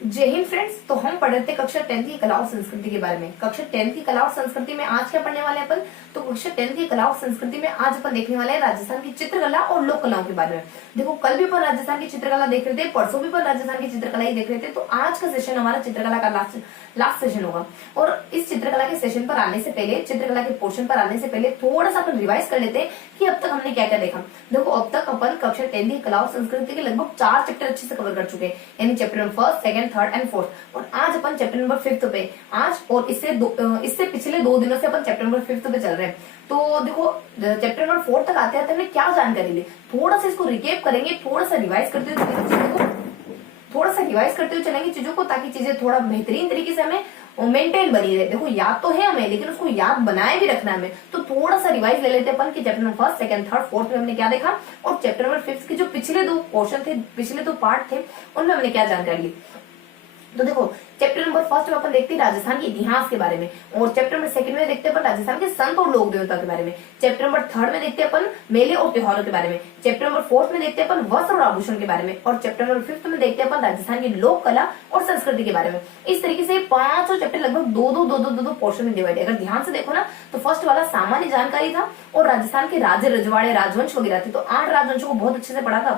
जय हिंद फ्रेंड्स। तो हम पढ़ रहे थे कक्षा 10 की कला और संस्कृति के बारे में। कक्षा 10 की कला और संस्कृति में आज क्या पढ़ने वाले हैं अपन? तो कक्षा 10 की कला और संस्कृति में आज अपन देखने वाले हैं राजस्थान की चित्रकला और लोक कलाओं के बारे में। देखो, कल भी अपन राजस्थान की चित्रकला देख रहे थे, परसों भी अपन राजस्थान की चित्रकला ही देख रहे थे। तो आज का सेशन हमारा चित्रकला का लास्ट सेशन होगा। और इस चित्रकला के सेशन पर आने से पहले, चित्रकला के पोर्शन पर आने से पहले थोड़ा सा अपन रिवाइज कर लेते हैं कि अब तक हमने क्या क्या देखा। देखो, अब तक अपन कक्षा 10 की कला और संस्कृति के लगभग 4 चैप्टर अच्छे से कवर कर चुके हैं, यानी चैप्टर नंबर 1, 2, 3 एंड 4। और आज अपन चैप्टर नंबर 5 पे आज, और इससे पिछले 2 दिनों से अपन चैप्टर नंबर 5 पे चल रहे हैं। तो देखो, चैप्टर नंबर 4 तक आते आते हमने क्या जानकारी ली, थोड़ा सा इसको रिकेप करेंगे, थोड़ा सा रिवाइज करते हुए चलेंगे चीजों को, ताकि चीजें थोड़ा बेहतरीन तरीके से हमें मेंटेन बनी रहे। देखो, याद तो है हमें, लेकिन उसको याद बनाए भी रखना है हमें। तो थोड़ा सा रिवाइज ले लेते हैं अपन कि चैप्टर नंबर 1, 2, 3, 4 में हमने क्या देखा, और चैप्टर नंबर 5 के जो पिछले 2 पोर्शन थे, पिछले 2 पार्ट थे, उनमें हमने क्या जानकारी ली। तो देखो, चैप्टर नंबर 1 में अपन देखते हैं राजस्थान के इतिहास के बारे में, और चैप्टर नंबर 2 में देखते हैं अपन राजस्थान के संत और लोक देवता के बारे में। चैप्टर नंबर 3 में देखते हैं अपन मेले और त्योहारों के बारे में। चैप्टर नंबर 4 में देखते हैं अपन वस्त्र और आभूषण के बारे में, और चैप्टर नंबर 5 में देखते हैं अपन राजस्थान की लोक कला और संस्कृति के बारे में। इस तरीके से 5 चैप्टर लगभग दो पोर्शन में डिवाइड है। अगर ध्यान से देखो ना, तो फर्स्ट वाला सामान्य जानकारी था, और राजस्थान के राज्य रजवाड़े राजवंश वगैरह थे। तो 8 राजवंशों को बहुत अच्छे से पढ़ा था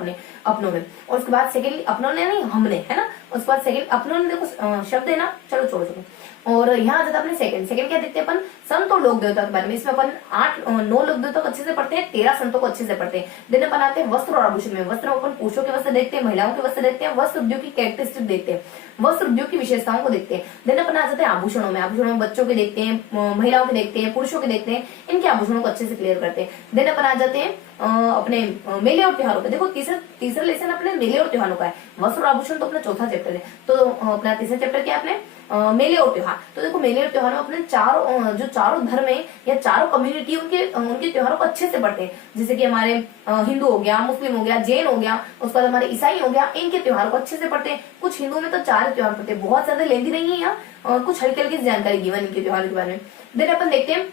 अपनों ने। और उसके बाद सेकेंड अपनों ने नहीं, हमने, है ना। उसके बाद सेकेंड अपनों ने, देखो शब्द है ना, चलो छोड़ो। और यहाँ आ जाता अपने सेकंड क्या देखते हैं अपन, संत और लोक देवता के बारे में। इसमें अपन 9 लोक देवता को अच्छे से पढ़ते हैं, 13 संतों को अच्छे से पढ़ते हैं। देन अपन आते हैं वस्त्र और आभूषण में। वस्त्र में अपन पुरुषों के वस्त्र देखते हैं, महिलाओं के वस्त्र देखते हैं, वस्त्र उद्योग की कैरेक्टरिस्टिक देखते हैं, वस्त्र उद्योग की विशेषताओं को देखते हैं। देन अपन आ जाते हैं आभूषणों में। आभूषणों में बच्चों के देखते हैं, महिलाओं के देखते हैं, पुरुषों के देखते हैं, इनके आभूषणों को अच्छे से क्लियर करते हैं। देन अपन आ जाते हैं अपने मेले और त्योहारों पे। देखो, तीसरा लेसन अपने मेले और त्योहारों का है। वस्त्र और आभूषण तो अपना चौथा चैप्टर है। तो अपना तीसरा चैप्टर क्या है अपने मेले और त्योहार। तो देखो, मेले और त्योहार में अपने चारों धर्म है या चारों कम्युनिटी, उनके त्योहारों को अच्छे से पढ़ते हैं। जैसे कि हमारे हिंदू हो गया, मुस्लिम हो गया, जैन हो गया, उसके बाद हमारे ईसाई हो गया, इनके त्योहारों को अच्छे से पढ़ते हैं। कुछ हिंदुओं में तो 4 त्योहार पढ़ते हैं, बहुत ज्यादा लेंदी नहीं है यहाँ, कुछ हल्की हल्की जानकारी गिवन इनके त्योहार के बारे में। देन अपन देखते हैं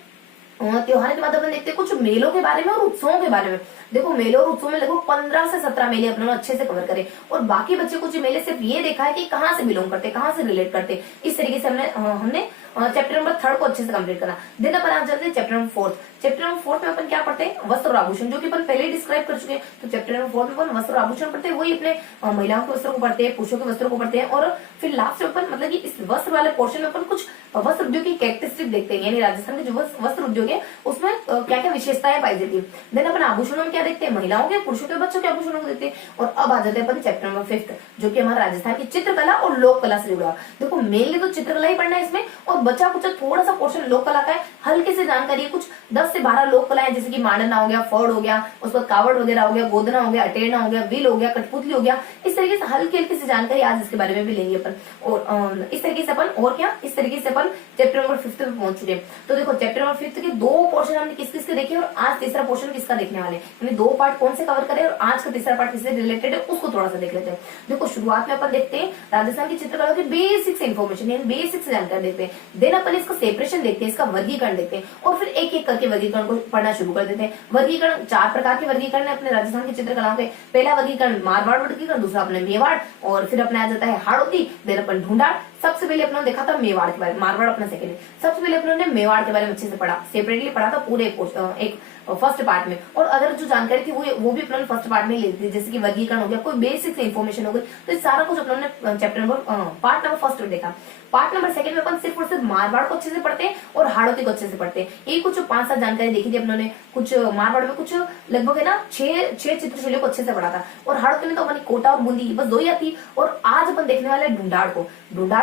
त्योहार के बाद अपन देखते हैं कुछ मेलों के बारे में और उत्सवों के बारे में। देखो, मेलों और उत्सव में लगभग 15 से 17 मेले अपने अच्छे से कवर करे, और बाकी बच्चे कुछ मेले सिर्फ ये देखा है कि कहाँ से बिलोंग करते, कहाँ से रिलेट करते। इस तरीके से हमने चैप्टर नंबर 3 को अच्छे से कंप्लीट करा। देन अपन आ जाते हैं चैप्टर नंबर 4। चैप्टर नंबर 4 में अपन क्या पढ़ते हैं, वस्त्र और आभूषण, जो कि अपन पहले डिस्क्राइब कर चुके हैं। तो चैप्टर नंबर 4 में अपन वस्त्र और आभूषण पढ़ते हैं, वही अपने महिलाओं के वस्त्रों को पढ़ते हैं, पुरुषों के वस्त्रों को पढ़ते हैं। और फिर लास्ट में अपन, मतलब कि इस वस्त्र वाले पोर्शन में अपन कुछ वस्त्र उद्योग की कैरेक्टरिस्टिक देखते हैं, यानी राजस्थान के जो वस्त्र उद्योग है उसमें क्या क्या विशेषताएं पाई जाती है। देन अपन आभूषणों में क्या देखते हैं, महिलाओं के, पुरुषों के, बच्चों के आभूषणों को देखते हैं। और अब आ जाते हैं अपन चैप्टर नंबर 5, जो कि हमारा राजस्थान की चित्रकला और लोक कला से जुड़ा। देखो, मेनली तो चित्रकला ही पढ़ना है इसमें, और बचा कुछ थोड़ा सा पोर्शन लोक कला का है, हल्के से जानकारी है। कुछ 10 से 12 लोक कलाएं, जैसे कि मांडना हो गया, फड़ हो गया, उसके बाद कावड़ वगैरह हो गया, गोदना हो गया, अटेरना हो गया, विल हो गया, कठपुतली हो गया। इस तरीके से हल्की हल्की सी जानकारी आज इसके बारे में भी लेंगे अपन। और इस तरीके से अपन चैप्टर नंबर 5 पे पहुंच चुके हैं। तो देखो, चैप्टर नंबर 5 के 2 पोर्शन हमने किस किसके देखे, और आज तीसरा पोर्शन किसका देखने वाले, यानी 2 पार्ट कौन से कवर करें, और आज का तीसरा पार्ट किससे रिलेटेड है उसको थोड़ा सा देख लेते हैं। देखो, शुरुआत में अपन देखते हैं राजस्थान की चित्रकला की बेसिक इन्फॉर्मेशन, यानी बेसिक जानकारी देखते हैं। देन अपन इसका सेपरेशन देखते हैं, इसका वर्गीकरण देखते हैं, और फिर एक एक करके वर्गीकरण को पढ़ना शुरू कर देते हैं। वर्गीकरण 4 प्रकार के वर्गीकरण है अपने राजस्थान की चित्रकलाओं के। पहला वर्गीकरण मारवाड़ वर्गीकरण, दूसरा अपने मेवाड़, और फिर अपने आ जाता है हाड़ौती, देन अपन ढूंढाड़। सबसे पहले अपने देखा था मेवाड़ के बारे में, मारवाड़ अपना सेकेंड है। सबसे पहले अपने मेवाड़ के बारे में अच्छे से पढ़ा, सेपरेटली पढ़ा था पूरे एक फर्स्ट पार्ट में। और अगर जो जानकारी थी वो भी अपने फर्स्ट पार्ट में ले ली थी, जैसे कि वर्गीकरण हो गया, कोई बेसिक इन्फॉर्मेशन हो गई। तो इस सारा कुछ अपने चैप्टर नंबर पार्ट नंबर 1 में देखा। पार्ट नंबर 2 में अपन सिर्फ और सिर्फ मारवाड़ को अच्छे से पढ़ते हैं और हाड़ौती को अच्छे से पढ़ते हैं। ये कुछ 5-7 जानकारी देखी थी अपनों ने। कुछ मारवाड़ में कुछ लगभग है ना 6 चित्रशैलियों को अच्छे से पढ़ा था, और हाड़ौती में तो अपनी कोटा और बूंदी बस 2 ही आती। और आज अपन देखने वाले ढूंढाड़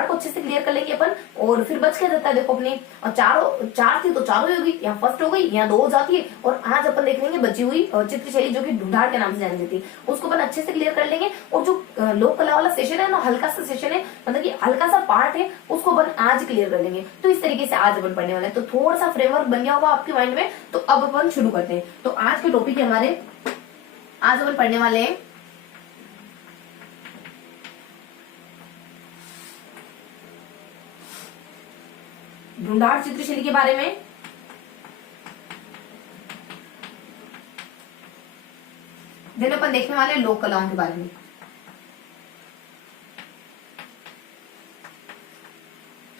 को अच्छे से क्लियर कर लेंगे अपन। और फिर बच के रहता है, देखो अपनी 4 थी तो 4 ही होगी, यहाँ फर्स्ट हो गई, यहाँ 2 हो जाती है। और आज अपन देख लेंगे बची हुई चित्रशैली, जो कि ढूंढाड़ के नाम से जानी जाती है, उसको अपन अच्छे से क्लियर कर लेंगे। और जो लोक कला वाला सेशन है ना, हल्का सा सेशन है, मतलब कि हल्का सा पार्ट है, उसको अपन आज क्लियर कर लेंगे। तो इस तरीके से आज अपन पढ़ने वाले हैं। तो थोड़ा सा फ्रेमवर्क बन गया होगा आपके माइंड में। तो अब अपन शुरू करते हैं। तो आज के टॉपिक है हमारे, आज अपन पढ़ने वाले हैं ढूंढाड़ चित्रशैली के बारे में। दिन अपन देखने वाले लोक कलाओं के बारे में।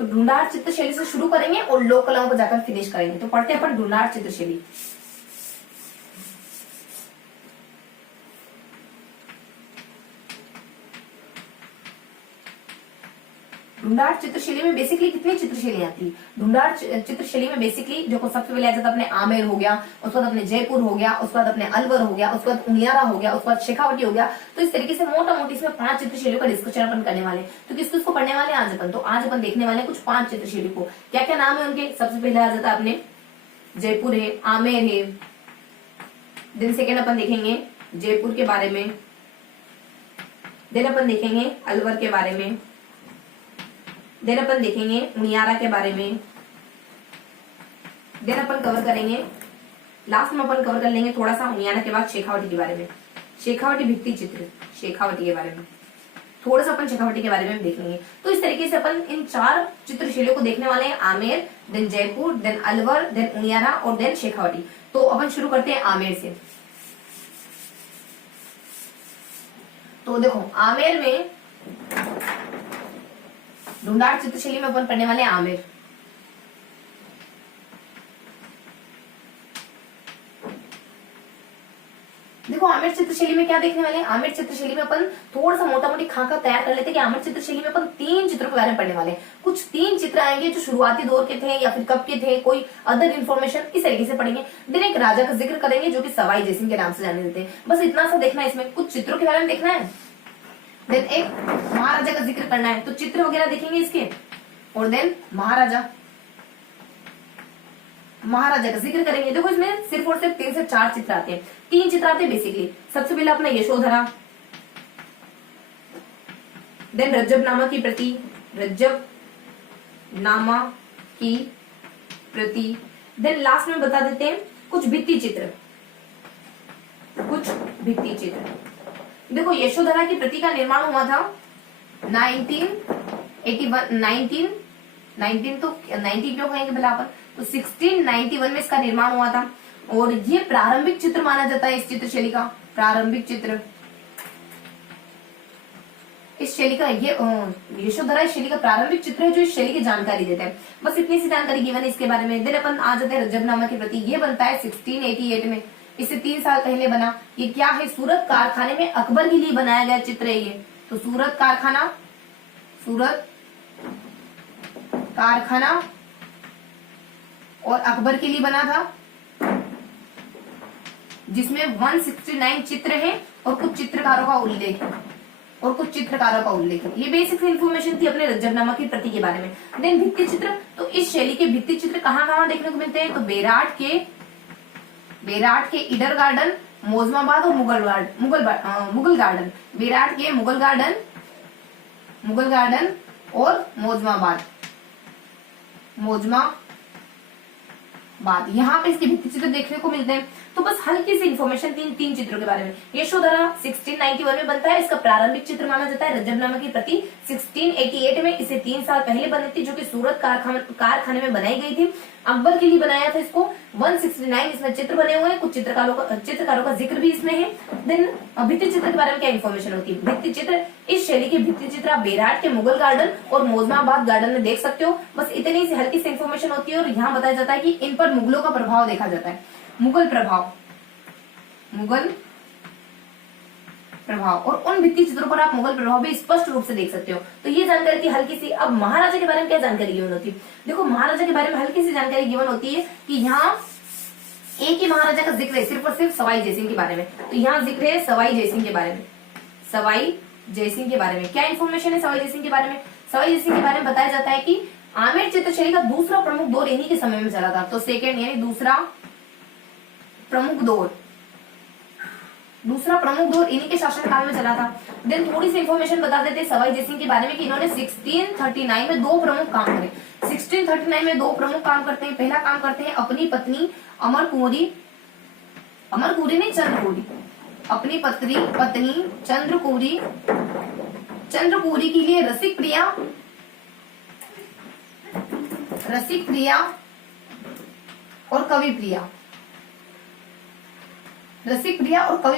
तो ढूंढार चित्रशैली से शुरू करेंगे और लोक कलाओं को जाकर फिनिश करेंगे। तो पढ़ते हैं अपन ढूंढार चित्रशैली। ढूंढार चित्रशैली में बेसिकली कितनी चित्रशैलियां थी? ढूंढार चित्रशैली में बेसिकली जो सबसे पहले आ जाता अपने आमेर हो गया, उसके बाद अपने जयपुर हो गया, उसके बाद अपने अलवर हो गया, उसके बाद उनियारा हो गया, उसके बाद शेखावटी हो गया। तो इस तरीके से मोटा मोटी इसमें 5 चित्रशैलियों का डिस्कशन अपन करने वाले। तो किस किसको पढ़ने वाले आज अपन? तो आज अपन देखने वाले कुछ 5 चित्रशैली को। क्या क्या नाम है उनके? सबसे पहले आ जाता अपने जयपुर है, आमेर है। दिन सेकेंड अपन देखेंगे जयपुर के बारे में। देन अपन देखेंगे अलवर के बारे में। देन अपन देखेंगे उनियारा के बारे में। देन अपन कवर करेंगे, लास्ट में अपन कवर कर लेंगे थोड़ा सा उनियारा के बाद शेखावटी के बारे में। शेखावटी भित्ति चित्र, शेखावटी के बारे में थोड़ा सा अपन शेखावटी के बारे में देख लेंगे। तो इस तरीके से अपन इन 4 चित्रशैलियों को देखने वाले हैं। Amer, then Jaipur, then Alwar, then Uniara और देन शेखावटी। तो अपन शुरू करते हैं आमेर से। तो देखो आमेर में ढूंढार चित्रशैली में अपन पढ़ने वाले आमेर। देखो आमेर चित्रशैली में क्या देखने वाले हैं? आमेर चित्रशैली में अपन थोड़ा सा मोटा मोटी खाका तैयार कर लेते हैं कि आमेर चित्रशैली में अपन 3 चित्रों के बारे में पढ़ने वाले हैं। कुछ 3 चित्र आएंगे जो शुरुआती दौर के थे या फिर कब के थे, कोई अदर इन्फॉर्मेशन इस तरीके से पढ़ेंगे। देन एक राजा का जिक्र करेंगे जो कि सवाई जयसिंह के नाम से जाने देते हैं। बस इतना सा देखना है, इसमें कुछ चित्रों के बारे में देखना है। देन एक महाराजा का जिक्र करना है, तो चित्र वगैरह देखेंगे इसके। और देन महाराजा का जिक्र करेंगे। देखो इसमें सिर्फ और सिर्फ 3 से 4 चित्र आते हैं, 3 चित्र आते हैं बेसिकली। सबसे पहले अपना यशोधरा, देन रज्जब नामा की प्रति, रज्जब नामा की प्रति। देन लास्ट में बता देते हैं कुछ भित्ति चित्र, कुछ भित्ति चित्र। देखो यशोधरा की प्रति का निर्माण हुआ था 1981, 19 तो 19 क्यों कहेंगे भला अपन, तो 1691 में इसका निर्माण हुआ था। और ये प्रारंभिक चित्र माना जाता है इस चित्रशैली का, प्रारंभिक चित्र इस शैली का। ये यशोधरा इस शैली का प्रारंभिक चित्र है जो इस शैली की जानकारी देता है। बस इतनी सी जानकारी गिवन है इसके बारे में। देन अपन आ जाते हैं रज्जब नामा के प्रति। ये बनता है 1688 में, इससे 3 साल पहले बना। ये क्या है? सूरत कारखाने में अकबर के लिए बनाया गया चित्र है ये। तो सूरत कारखाना और अकबर के लिए बना था, जिसमें 169 चित्र हैं और कुछ चित्रकारों का उल्लेख है। ये बेसिक इन्फॉर्मेशन थी अपने रज्जबनामा की प्रति के बारे में। देन भित्ति चित्र, तो इस शैली के भित्ति चित्र कहाँ देखने को मिलते हैं? तो बेराट के ईडर गार्डन, मोजमाबाद और मुगल गार्डन। बेराट के मुगल गार्डन और मोजमाबाद, यहाँ पे इसके भित्ति चित्र देखने को मिलते हैं। तो बस हल्की सी इन्फॉर्मेशन 3 चित्रों के बारे में। यशोधरा 1691 में बनता है, इसका प्रारंभिक चित्र माना जाता है। रज्जबनामा की प्रति 1688 में, इसे 3 साल पहले बनी थी, जो कि सूरत कारखाने में बनाई गई थी। अकबर के लिए बनाया था इसको। 169 इसमें चित्र बने हुए हैं, कुछ चित्रकारों का जिक्र भी इसमें है। देन भित्ति चित्र के बारे में क्या इन्फॉर्मेशन होती है? भित्ति चित्र, इस शैली के भित्ति चित्र आप बेराट के मुगल गार्डन और मोजमाबाद गार्डन में देख सकते हो। बस इतनी सी हल्की सी इन्फॉर्मेशन होती है। और यहाँ बताया जाता है कि इन पर मुगलों का प्रभाव देखा जाता है। मुगल प्रभाव और उन भित्ति चित्रों पर आप मुगल प्रभाव भी स्पष्ट रूप से देख सकते हो। तो ये जानकारी थी हल्की सी। अब महाराजा के बारे में क्या जानकारी गिवन होती है? देखो महाराजा के बारे में हल्की सी जानकारी गिवन होती है कि यहाँ एक ही महाराजा का जिक्र है, सिर्फ और सिर्फ सवाई जयसिंह के बारे में। तो यहाँ जिक्र है सवाई जयसिंह के बारे में। सवाई जयसिंह के बारे में क्या इन्फॉर्मेशन है? सवाई जयसिंह के बारे में बताया जाता है कि आमेर चित्रशैली का दूसरा प्रमुख दौर इन्हीं के समय में चला था। तो सेकेंड यानी दूसरा प्रमुख दौर इन्हीं के शासनकाल में चला था। देन थोड़ी सी इंफॉर्मेशन बता देते सवाई जयसिंह के बारे में कि इन्होंने 1639 में 2 प्रमुख काम करे। 1639 में 2 प्रमुख काम करते हैं। पहला काम करते हैं अपनी पत्नी अमर कुंवरी नहीं चंद्रकुंवरी, अपनी पत्नी चंद्रकुंवरी के लिए रसिक प्रिया और कवि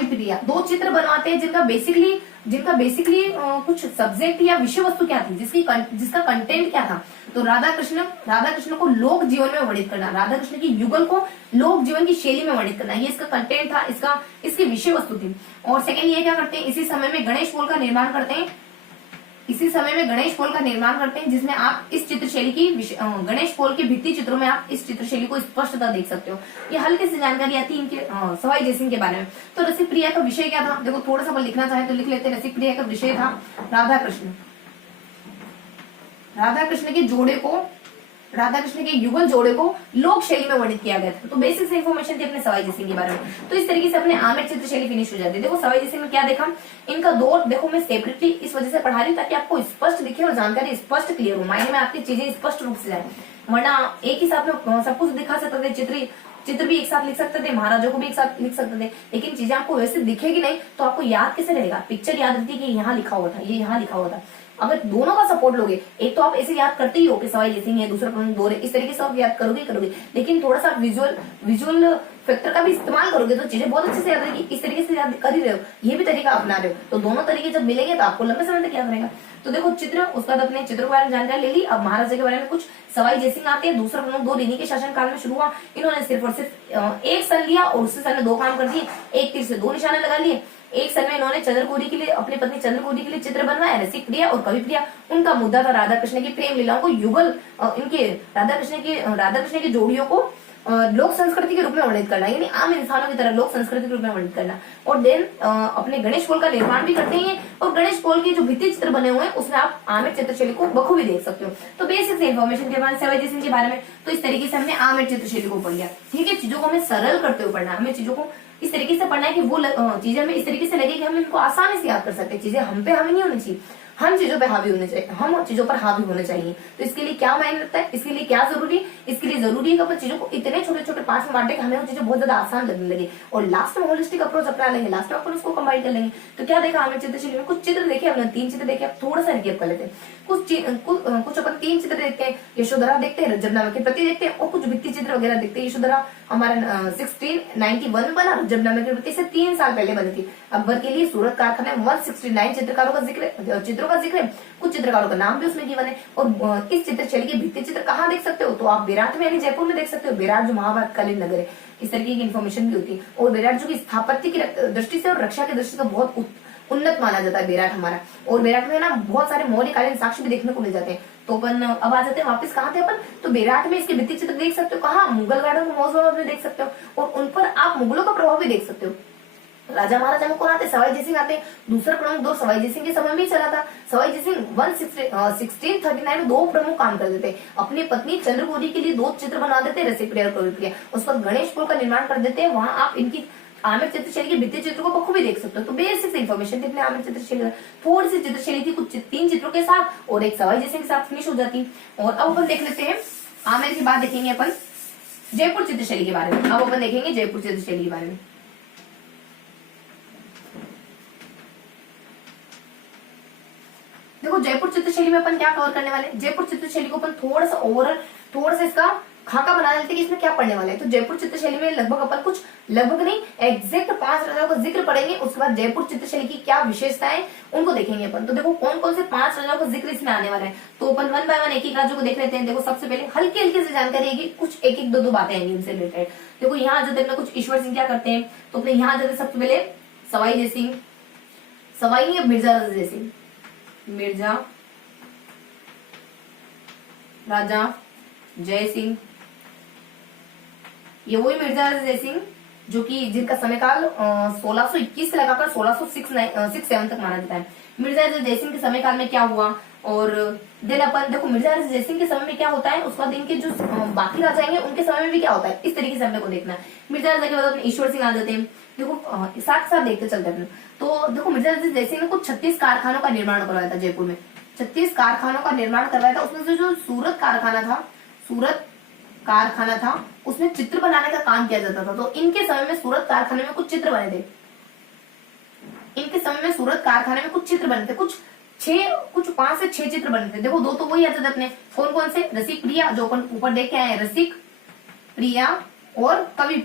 प्रिया 2 चित्र बनवाते हैं, जिनका बेसिकली जिनका बेसिकली कुछ सब्जेक्ट या विषय वस्तु क्या थी, जिसका कंटेंट क्या था। तो राधा कृष्ण को लोक जीवन में वर्णित करना, राधा कृष्ण की युगल को लोक जीवन की शैली में वर्णित करना, ये इसका कंटेंट था, इसकी विषय वस्तु थी। और सेकंड ये क्या करते हैं, इसी समय में गणेश पोल का निर्माण करते हैं, जिसमें आप इस चित्रशैली की गणेश पोल के भित्ति चित्रों में आप इस चित्रशैली को स्पष्टता देख सकते हो। ये हल्की सी जानकारी आती है इनके सवाई जयसिंह के बारे में। तो रसिक प्रिया का विषय क्या था, देखो थोड़ा सा अपन लिखना चाहे तो लिख लेते हैं। रसिक प्रिया का विषय था राधा कृष्ण के युगल जोड़े को लोक शैली में वर्णित किया गया था। तो बेसिक इन्फॉर्मेशन थी अपने सवाई जयसिंह के बारे में। तो इस तरीके से अपने आमेर चित्रशैली फिनिश हो जाती है। देखो सवाई जयसिंह में क्या देखा, इनका दौर देखो मैं सेपरेटली इस वजह से पढ़ा रही हूँ ताकि आपको स्पष्ट दिखे और जानकारी स्पष्ट क्लियर हो, माइंड में आपकी चीजें स्पष्ट रूप से जाए। वरना एक ही साथ में सब कुछ दिखा सकते थे, चित्र भी एक साथ लिख सकते थे, महाराजों को भी एक साथ लिख सकते थे, लेकिन चीजें आपको वैसे दिखेगी नहीं तो आपको याद कैसे रहेगा। पिक्चर याद रहती है कि यहाँ लिखा हुआ था, ये यहाँ लिखा हुआ था। अगर दोनों का सपोर्ट लोगे, एक तो आप ऐसे याद करते ही हो कि सवाई जयसिंह है, दूसरा प्रमुख दौर है, इस तरीके से आप याद करोगे, लेकिन थोड़ा सा विजुअल फैक्टर का भी इस्तेमाल करोगे तो चीजें बहुत अच्छे से याद रहेगी। इस तरीके से याद कर ही रहे हो, ये भी तरीका अपना रहे हो, तो दोनों तरीके जब मिलेंगे तो आपको लंबे समय तक याद रहेगा। तो देखो चित्र, उसके बाद अपने चित्रों के बारे में जानकारी ले ली। अब महाराजा के बारे में कुछ सवाई जयसिंह आते हैं, दूसरा प्रमुख दौर इन्हीं के शासनकाल में शुरू हुआ। इन्होंने सिर्फ और सिर्फ एक सन लिया और उससे सन में दो काम कर दिए, एक तीर से दो निशाने लगा लिए। एक सन में इन्होंने चंद्रकोरी के लिए, अपनी पत्नी चंद्रकोरी के लिए चित्र बनवाया, रसिक प्रिया और कवि प्रिया। उनका मुद्दा था राधा कृष्ण की प्रेम लीलाओं को युगल, इनके राधा कृष्ण की जोड़ियों को लोक संस्कृति के रूप में वर्णित करना, यानी आम इंसानों की तरह लोक संस्कृति के रूप में वर्णित करना। और देन अपने गणेश पोल का निर्माण भी करते हैं, और गणेश पोल के जो भित्ति चित्र बने हुए हैं उसमें आप आमेर चित्रशैली को बखूबी देख सकते हो। तो बेसिक से इन्फॉर्मेशन के बाद सवाई जयसिंह के बारे में, तो इस तरीके से हमने आमेर चित्रशैली को पढ़ लिया। ठीक है, चीजों को हमें सरल करते हुए पढ़ना, हमें चीजों को इस तरीके से पढ़ना है कि वो चीजें हमें इस तरीके से लगे कि हम इनको आसानी से याद कर सकते हैं। चीजें हम पे हावी नहीं होनी चाहिए, हम चीजों पे हावी होने चाहिए, हम चीजों पर हावी होने चाहिए। तो इसके लिए क्या मायने रखता है, इसके लिए क्या जरूरी, इसके लिए जरूरी है कि अपन चीजों को इतने छोटे छोटे पार्ट्स में बांटे कि हमें वो चीजें बहुत ज्यादा आसान लगने लगे, और लास्ट में होलिस्टिक अप्रोच अपना लेंगे, लास्ट में अपन उसको कंबाइन कर लेंगे। तो क्या देखा हमें चित्रशैली में, कुछ चित्र देखे हमने, 3 चित्र देखे, अब थोड़ा सा रिकेप कर लेते हैं। कुछ अपन 3 चित्र देखते हैं, यशोधरा देखते हैं, रज्जब नामक के प्रति देखते हैं, और कुछ भित्ति चित्र वगैरह देखते हैं। यशोधरा हमारा 1691 में बना, रज्जब नामक के प्रति से 3 साल पहले बनी थी। अकबर के लिए सूरत कारखाने 169 चित्रों का जिक्र है, कुछ चित्रकारों का नाम भी उसमें गिवन है। और इस चित्रशैली के भित्ति चित्र कहाँ देख सकते हो, तो आप विराट में यानी जयपुर में देख सकते हो। विराट जो महाभारतकालीन नगर है, इस तरीके की इन्फॉर्मेशन भी होती है। और विराट जो की स्थापत्य की दृष्टि से और रक्षा की दृष्टि से बहुत उन्नत माना जाता है विराट हमारा। और विराट में ना बहुत सारे मौर्यकालीन साक्ष्य भी देखने को मिल जाते हैं। तो अपन अब आ जाते हैं वापस, कहाँ थे अपन, तो विराट में इसके भित्ति चित्र देख सकते हो, कहाँ मुगल गार्डन को मौजूद में देख सकते हो, और उन पर आप मुगलों का प्रभाव भी देख सकते हो। राजा महाराजा में कौन आते, सवाई जयसिंह आते। दूसरा प्रमुख दौर सवाई जयसिंह के समय में ही चला था। सवाई जयसिंह 1639 में 2 प्रमुख काम कर देते, अपनी पत्नी चंद्रकोरी के लिए 2 चित्र बना देते, रसिक प्रिया और कवि प्रिया। उस पर गणेश पोल का निर्माण कर देते हैं, वहां आप इनकी आमेर चित्रशैली के भित्ति चित्र को बखूबी देख सकते हो। तो बेसिक इन्फॉर्मेशन थी अपने आमेर चित्रशैली, थोड़ी सी चित्रशैली थी, कुछ 3 चित्रों के साथ और एक सवाई जयसिंह के साथ फिनिश हो जाती। और अब अपन देख लेते हैं आमेर के बाद देखेंगे अपन जयपुर चित्रशैली के बारे में। अब अपन देखेंगे जयपुर चित्रशैली के बारे में। देखो जयपुर चित्रशैली में अपन क्या कवर करने वाले हैं, जयपुर चित्रशैली को अपन थोड़ा सा ओवरऑल, थोड़ा सा इसका खाका बना लेते हैं कि इसमें क्या पढ़ने वाले हैं। तो जयपुर चित्रशैली में लगभग नहीं एग्जैक्ट 5 राजाओं का जिक्र पढ़ेंगे। उसके बाद जयपुर चित्रशैली की क्या विशेषताएं उनको देखेंगे अपन। तो देखो कौन कौन से 5 राजाओं का जिक्र इसमें आने वाला है, तो अपन 1 बाय 1 एक एक राज्यों को देख लेते हैं। देखो सबसे पहले हल्की हल्की से जानकारी है, कुछ एक एक 2 बातें हैं इनसे रिलेटेड। देखो यहाँ आ जाते हैं कुछ ईश्वर सिंह क्या करते हैं, तो अपने यहाँ आ जाते सबसे पहले सवाई जयसिंह, सवाई नहीं मिर्जा जयसिंह, मिर्जा राजा जय सिंह, ये वही मिर्जा राजा जय सिंह जो कि जिनका समय काल 1621 से लगाकर 1667 तक माना जाता है। मिर्जा राजा जय सिंह के समय काल में क्या हुआ, और देन अपन देखो मिर्जा राजा जय सिंह के समय में क्या होता है, उसके बाद इनके जो बाकी राजा आएंगे उनके समय में भी क्या होता है, इस तरीके से हमने को देखना है। मिर्जा राजा के बाद अपने ईश्वर सिंह आ जाते हैं। देखो साथ साथ देखते चलते हैं। तो देखो मिर्जा राजा जय सिंह ने कुछ 36 कारखानों का निर्माण करवाया था जयपुर में, 36 कारखानों का निर्माण करवाया था। उसमें से जो सूरत कारखाना था उसमें चित्र बनाने का काम किया जाता था। तो इनके समय में सूरत कारखाने में कुछ चित्र बने थे, इनके समय में सूरत कारखाने में कुछ चित्र बने थे, कुछ 5 से 6 चित्र बने थे। देखो 2 तो वही आते थे अपने, कौन कौन से, रसिक प्रिया जो अपन ऊपर देख के आए, रसिक प्रिया और कवि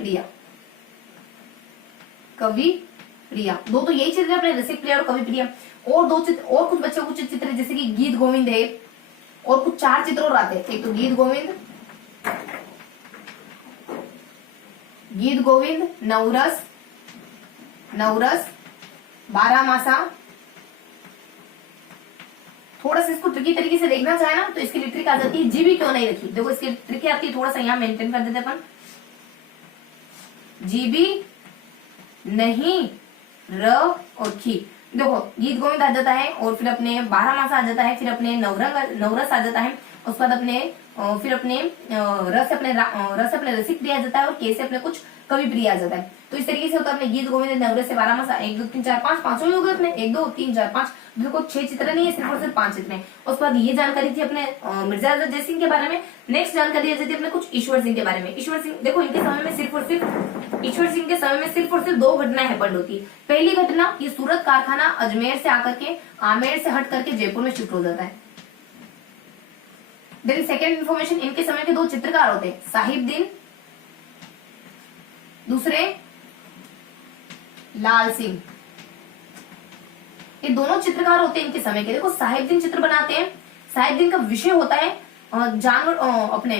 प्रिया, 2 तो यही चित्र है अपने, रसिक प्रिया और कवि प्रिया। और दो चित्र और कुछ बच्चों कुछ चित्र जैसे कि गीत गोविंद है, और कुछ 4 चित्र और आते हैं। एक तो गीत गोविंद, नवरस, बारहमासा। थोड़ा सा इसको ट्रिकी तरीके से देखना चाहे ना तो इसकी लिए ट्रिक आ जाती है, जीबी क्यों नहीं रखी। देखो इसकी ट्रिक आती है, थोड़ा सा यहाँ मेंटेन कर देते अपन, जीबी नहीं र और खी। देखो गीत गोविंद आ जाता है, और फिर अपने बारहमासा आ जाता है, फिर अपने नवरस आ जाता है, उसके बाद अपने फिर अपने रस अपने रसिक प्रिय आ जाता है, और के से अपने कुछ कवि प्रिय आ जाता है। तो इस तरीके से होता है अपने गीत गोविंद, नवरस से बारहमासा, 1 2 3 4 5 पांचों ही हो गए अपने, 1 2 3 4 5। देखो 6 चित्र नहीं है, सिर्फ और सिर्फ 5 चित्र हैं। उसके बाद ये जानकारी थी अपने मिर्जा जय सिंह के बारे में। नेक्स्ट जानकारी आ जाती है अपने कुछ ईश्वर सिंह के बारे में। ईश्वर सिंह, देखो इनके समय में सिर्फ और सिर्फ 2 घटनाएं हैपेंड होती है। पहली घटना, ये सूरत कारखाना अजमेर से आकर के आमेर से हट करके जयपुर में शिफ्ट हो जाता है। देन सेकेंड इन्फॉर्मेशन, इनके समय के 2 चित्रकार होते हैं, साहिबदीन, दूसरे लाल सिंह। ये दोनों चित्रकार होते हैं इनके समय के। देखो साहिबदीन चित्र बनाते हैं, साहिबदीन का विषय होता है जानवर अपने।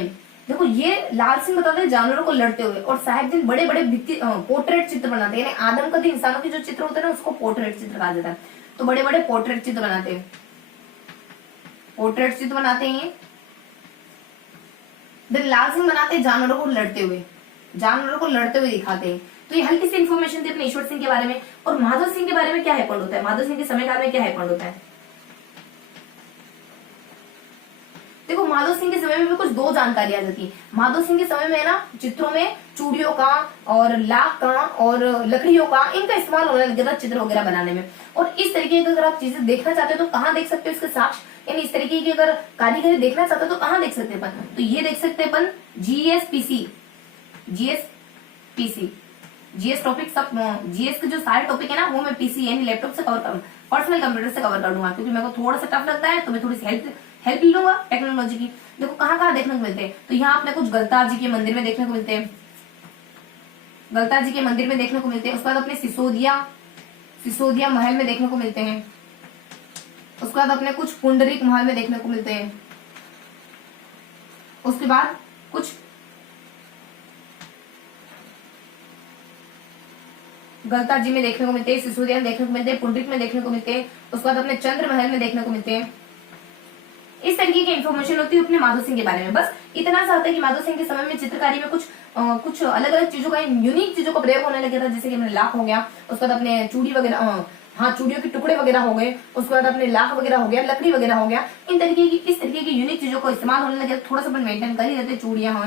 देखो ये लाल सिंह बताते हैं जानवरों को लड़ते हुए, और साहिबदीन बड़े बड़े पोर्ट्रेट चित्र बनाते हैं, यानी आदम कद इंसानों के जो चित्र होते हैं ना उसको पोर्ट्रेट चित्र कहा जाता है। तो बड़े बड़े पोर्ट्रेट चित्र बनाते हैं, ये। देन लाल सिंह बनाते हैं जानवरों को लड़ते हुए दिखाते हैं। तो ये हल्की सी इन्फॉर्मेशन थी अपने ईश्वर सिंह के बारे में। और माधव सिंह के बारे में क्या हैपेंड होता है, माधव सिंह के समयकाल में क्या हैपेंड होता है। देखो माधव सिंह के समय में भी कुछ 2 जानकारी आ जाती है। माधव सिंह के समय में ना चित्रों में चूड़ियों का और लाख का और लकड़ियों का इनका इस्तेमाल होने लग गया था चित्र वगैरह बनाने में। और इस तरीके की अगर आप चीजें देखना चाहते हो तो कहाँ देख सकते हो इसके साक्ष्य, यानी इस तरीके की अगर कारीगरी देखना चाहते हो तो कहाँ देख सकते हैं अपन, तो ये देख सकते हैं अपन जीएस टॉपिक सब, जीएस के जो सारे टॉपिक है ना वो मैं पीसी यानी लैपटॉप से कवर करूँ, पर्सनल कंप्यूटर से कवर कर दूंगा, क्योंकि मेरे को थोड़ा सा टफ लगता है, तो मैं थोड़ी सी हेल्प लूंगा टेक्नोलॉजी की। देखो कहाँ कहाँ देखने को मिलते हैं, तो यहाँ आपने कुछ गलतार जी के मंदिर में देखने को मिलते हैं, उसके बाद अपने सिसोदिया महल में देखने को मिलते हैं, उसके बाद अपने कुछ पुंडरीक महल में देखने को मिलते हैं, उसके बाद कुछ गलता जी में देखने को मिलते हैं, सिसोदिया में देखने को मिलते हैं, पुंडरीक में देखने को मिलते हैं, उसके बाद अपने चंद्र महल में देखने को मिलते हैं। इस तरीके की इन्फॉर्मेशन होती है अपने माधव सिंह के बारे में। बस इतना सा आता है कि माधव सिंह के समय में चित्रकारी में कुछ अलग अलग चीजों का, यूनिक चीजों का प्रयोग होने लगा था, जैसे कि अपने लाख हो गया, उसके बाद अपने चूड़ी वगैरह, चूड़ियों के टुकड़े वगैरह हो गए, उसके बाद अपने लाख वगैरह हो गया, लकड़ी वगैरह हो गया। इस तरीके की यूनिक चीजों का इस्तेमाल होने लगे। थोड़ा सा अपन मेंटेन कर ही रहते, चूड़ियां हो,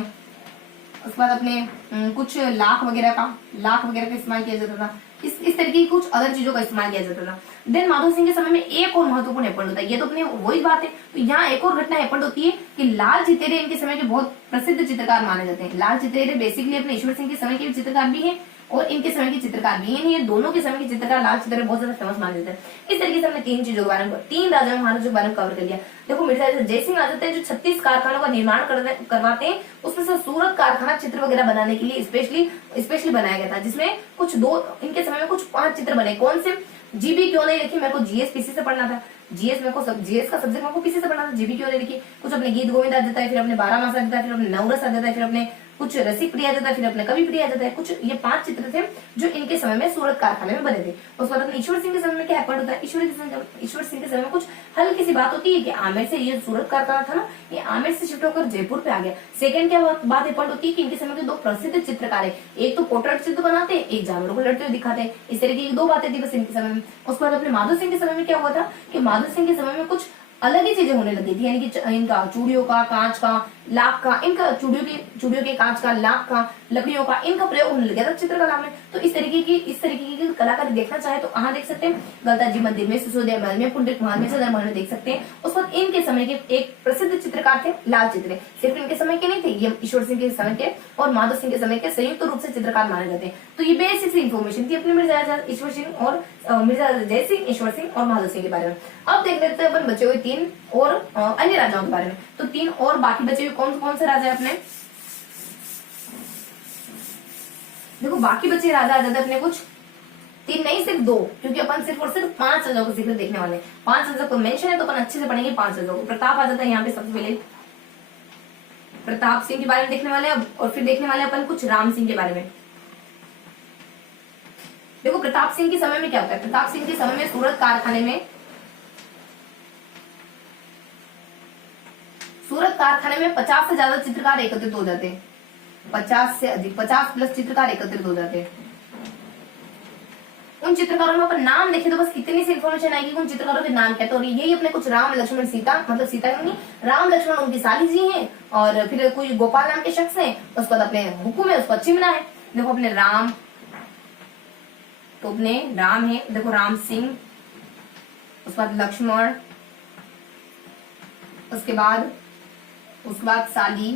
उसके बाद अपने कुछ लाख वगैरह का इस्तेमाल किया जाता था। इस तरीके की कुछ अदर चीजों का इस्तेमाल किया जाता था। देन माधव सिंह के समय में एक और महत्वपूर्ण हैपेंड होता है, ये तो अपने वही बात है। तो यहाँ एक और घटना हैपेंड होती है कि लाल चितेरे इनके समय के बहुत प्रसिद्ध चित्रकार माने जाते हैं। लाल चितेरे बेसिकली अपने ईश्वर सिंह के समय के चित्रकार भी है और इनके समय के चित्रकार भी है, ये दोनों के समय के चित्रकार लाल चितेरे बहुत ज्यादा फेमस माने जाते हैं। इस तरीके से हमने 3 चीजों के बारे में, 3 राजाओं महाराजों के बारे में कवर कर लिया। देखो मिर्जा जय सिंह आ जाते हैं जो 36 कारखानों का निर्माण करवाते हैं, उसमें से सूरत कारखाना चित्र वगैरह बनाने के लिए स्पेशली बनाया गया था, जिसमें कुछ 2 इनके समय में कुछ 5 चित्र बने। कौन से, जीबी क्यों नहीं लिखी, मेरे को जीएस पीसी से पढ़ना था, जीएस का सब्जेक्ट मेरे को पीसी से पढ़ना था, जीबी क्यों नहीं लिखी। कुछ अपने गीत गोविंद आ जाता है, फिर अपने बारहमासा आ जाता है, फिर अपने नवरस आ जाता है, फिर अपने कुछ रसिक प्रिय आ जाता है, फिर अपने कवि प्रिय आ जाता है। कुछ ये 5 चित्र थे जो इनके समय में सूरत कारखाने में बने थे। उसके बाद अपने ईश्वर सिंह के समय में क्या हैपेंड होता है, ईश्वर सिंह के समय में कुछ हल्की सी बात होती है कि आमेर से, ये सूरत कारखाना था ना, ये आमेर से शिफ्ट होकर जयपुर पे आ गया। सेकंड क्या बात हैपेंड होती है कि इनके समय के 2 प्रसिद्ध चित्रकार है, एक तो पोर्ट्रेट चित्र बनाते हैं, एक जानवरों को लड़ते हुए दिखाते हैं। इस तरीके की 2 बातें थी बस इनके समय में। उसके बाद अपने माधव सिंह के समय में क्या हुआ था कि माधव सिंह के समय में कुछ अलग ही चीजें होने लगी थी, यानी कि इनका चूड़ियों का, कांच का, लाख का, इनका चूड़ियों के कांच का, लाख का, लकड़ियों का, इनका प्रयोग होने लगा था चित्रकला में। तो इस तरीके की कलाकारी देखना चाहे तो कहाँ देख सकते हैं, गलता जी मंदिर में, सिसोदिया महल में, पुंडरीक महल में, सदर महल में देख सकते हैं। उस वक्त इनके समय के एक प्रसिद्ध चित्रकार थे लाल चित्रे, सिर्फ इनके समय के नहीं थे, ये ईश्वर सिंह के समय के और माधव सिंह के समय के संयुक्त रूप से चित्रकार माने जाते हैं। तो ये बेसिक इन्फॉर्मेशन थी अपने मिर्जा ईश्वर सिंह और मिर्जा जय सिंह, ईश्वर सिंह और माधव सिंह के बारे में। अब देख लेते हैं अपन बचे हुए 3 और अन्य राजाओं के बारे में। तो 3 और बाकी बचे हुए कौन से राजा है अपने, देखो बाकी बचे राजा आ जाते अपने कुछ 3 नहीं सिर्फ 2, क्योंकि अपन सिर्फ और सिर्फ 5 राजाओं का जिक्र देखने वाले हैं। 5 राजाओं को मेंशन है तो अपन अच्छे से पढ़ेंगे 5 राजाओं को। प्रताप आ जाता है यहाँ पे सबसे पहले, प्रताप सिंह के बारे में देखने वाले हैं। और फिर देखने वाले हैं अपन कुछ राम सिंह के बारे में। देखो प्रताप सिंह के समय में क्या होता है, प्रताप सिंह के समय में सूरत कारखाने में 50 से ज्यादा चित्रकार एकत्रित हो जाते हैं। 50 से अधिक, 50 प्लस चित्रकार एकत्रित हो जाते हैं। उन चित्रकारों में अपन नाम देखें तो बस इतनी सी इन्फॉर्मेशन आएगी कि उन चित्रकारों के नाम क्या है। तो यही अपने कुछ राम लक्ष्मण सीता, मतलब सीता नहीं, राम लक्ष्मण उनकी साली जी हैं, और फिर कोई गोपाल नाम के शख्स हैं, उसके बाद अपने हुकुम है, उसका चिमना है। देखो अपने राम, तो अपने राम है, देखो राम सिंह, उसके बाद लक्ष्मण, उसके बाद साली,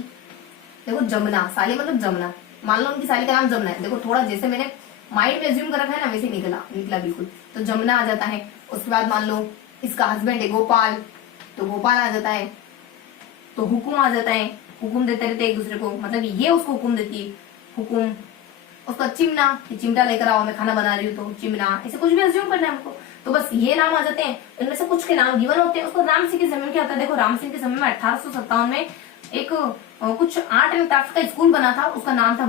देखो जमुना, साली मतलब जमुना, मान लो उनकी साली का नाम जमुना है। देखो थोड़ा जैसे मैंने माइंड में एज्यूम कर रखा है ना, वैसे निकला बिल्कुल। तो जमुना आ जाता है। उसके बाद मान लो इसका हस्बैंड है गोपाल, तो गोपाल आ जाता है। तो हुकुम आ जाता है, हुकुम देते रहते एक दूसरे को, मतलब ये उसको हुकुम देती है, हुकुम। उसका चिमना, चिमटा लेकर आओ, मैं खाना बना रही हूँ तो चिमना, ऐसे कुछ भी एज्यूम करना है हमको। तो बस ये नाम आ जाते हैं, इनमें से कुछ के नाम गिवन होते हैं। उसको राम सिंह के समय में क्या होता है, देखो राम सिंह के समय में 1857 में एक कुछ आर्ट एंड क्राफ्ट का स्कूल बना था, उसका नाम था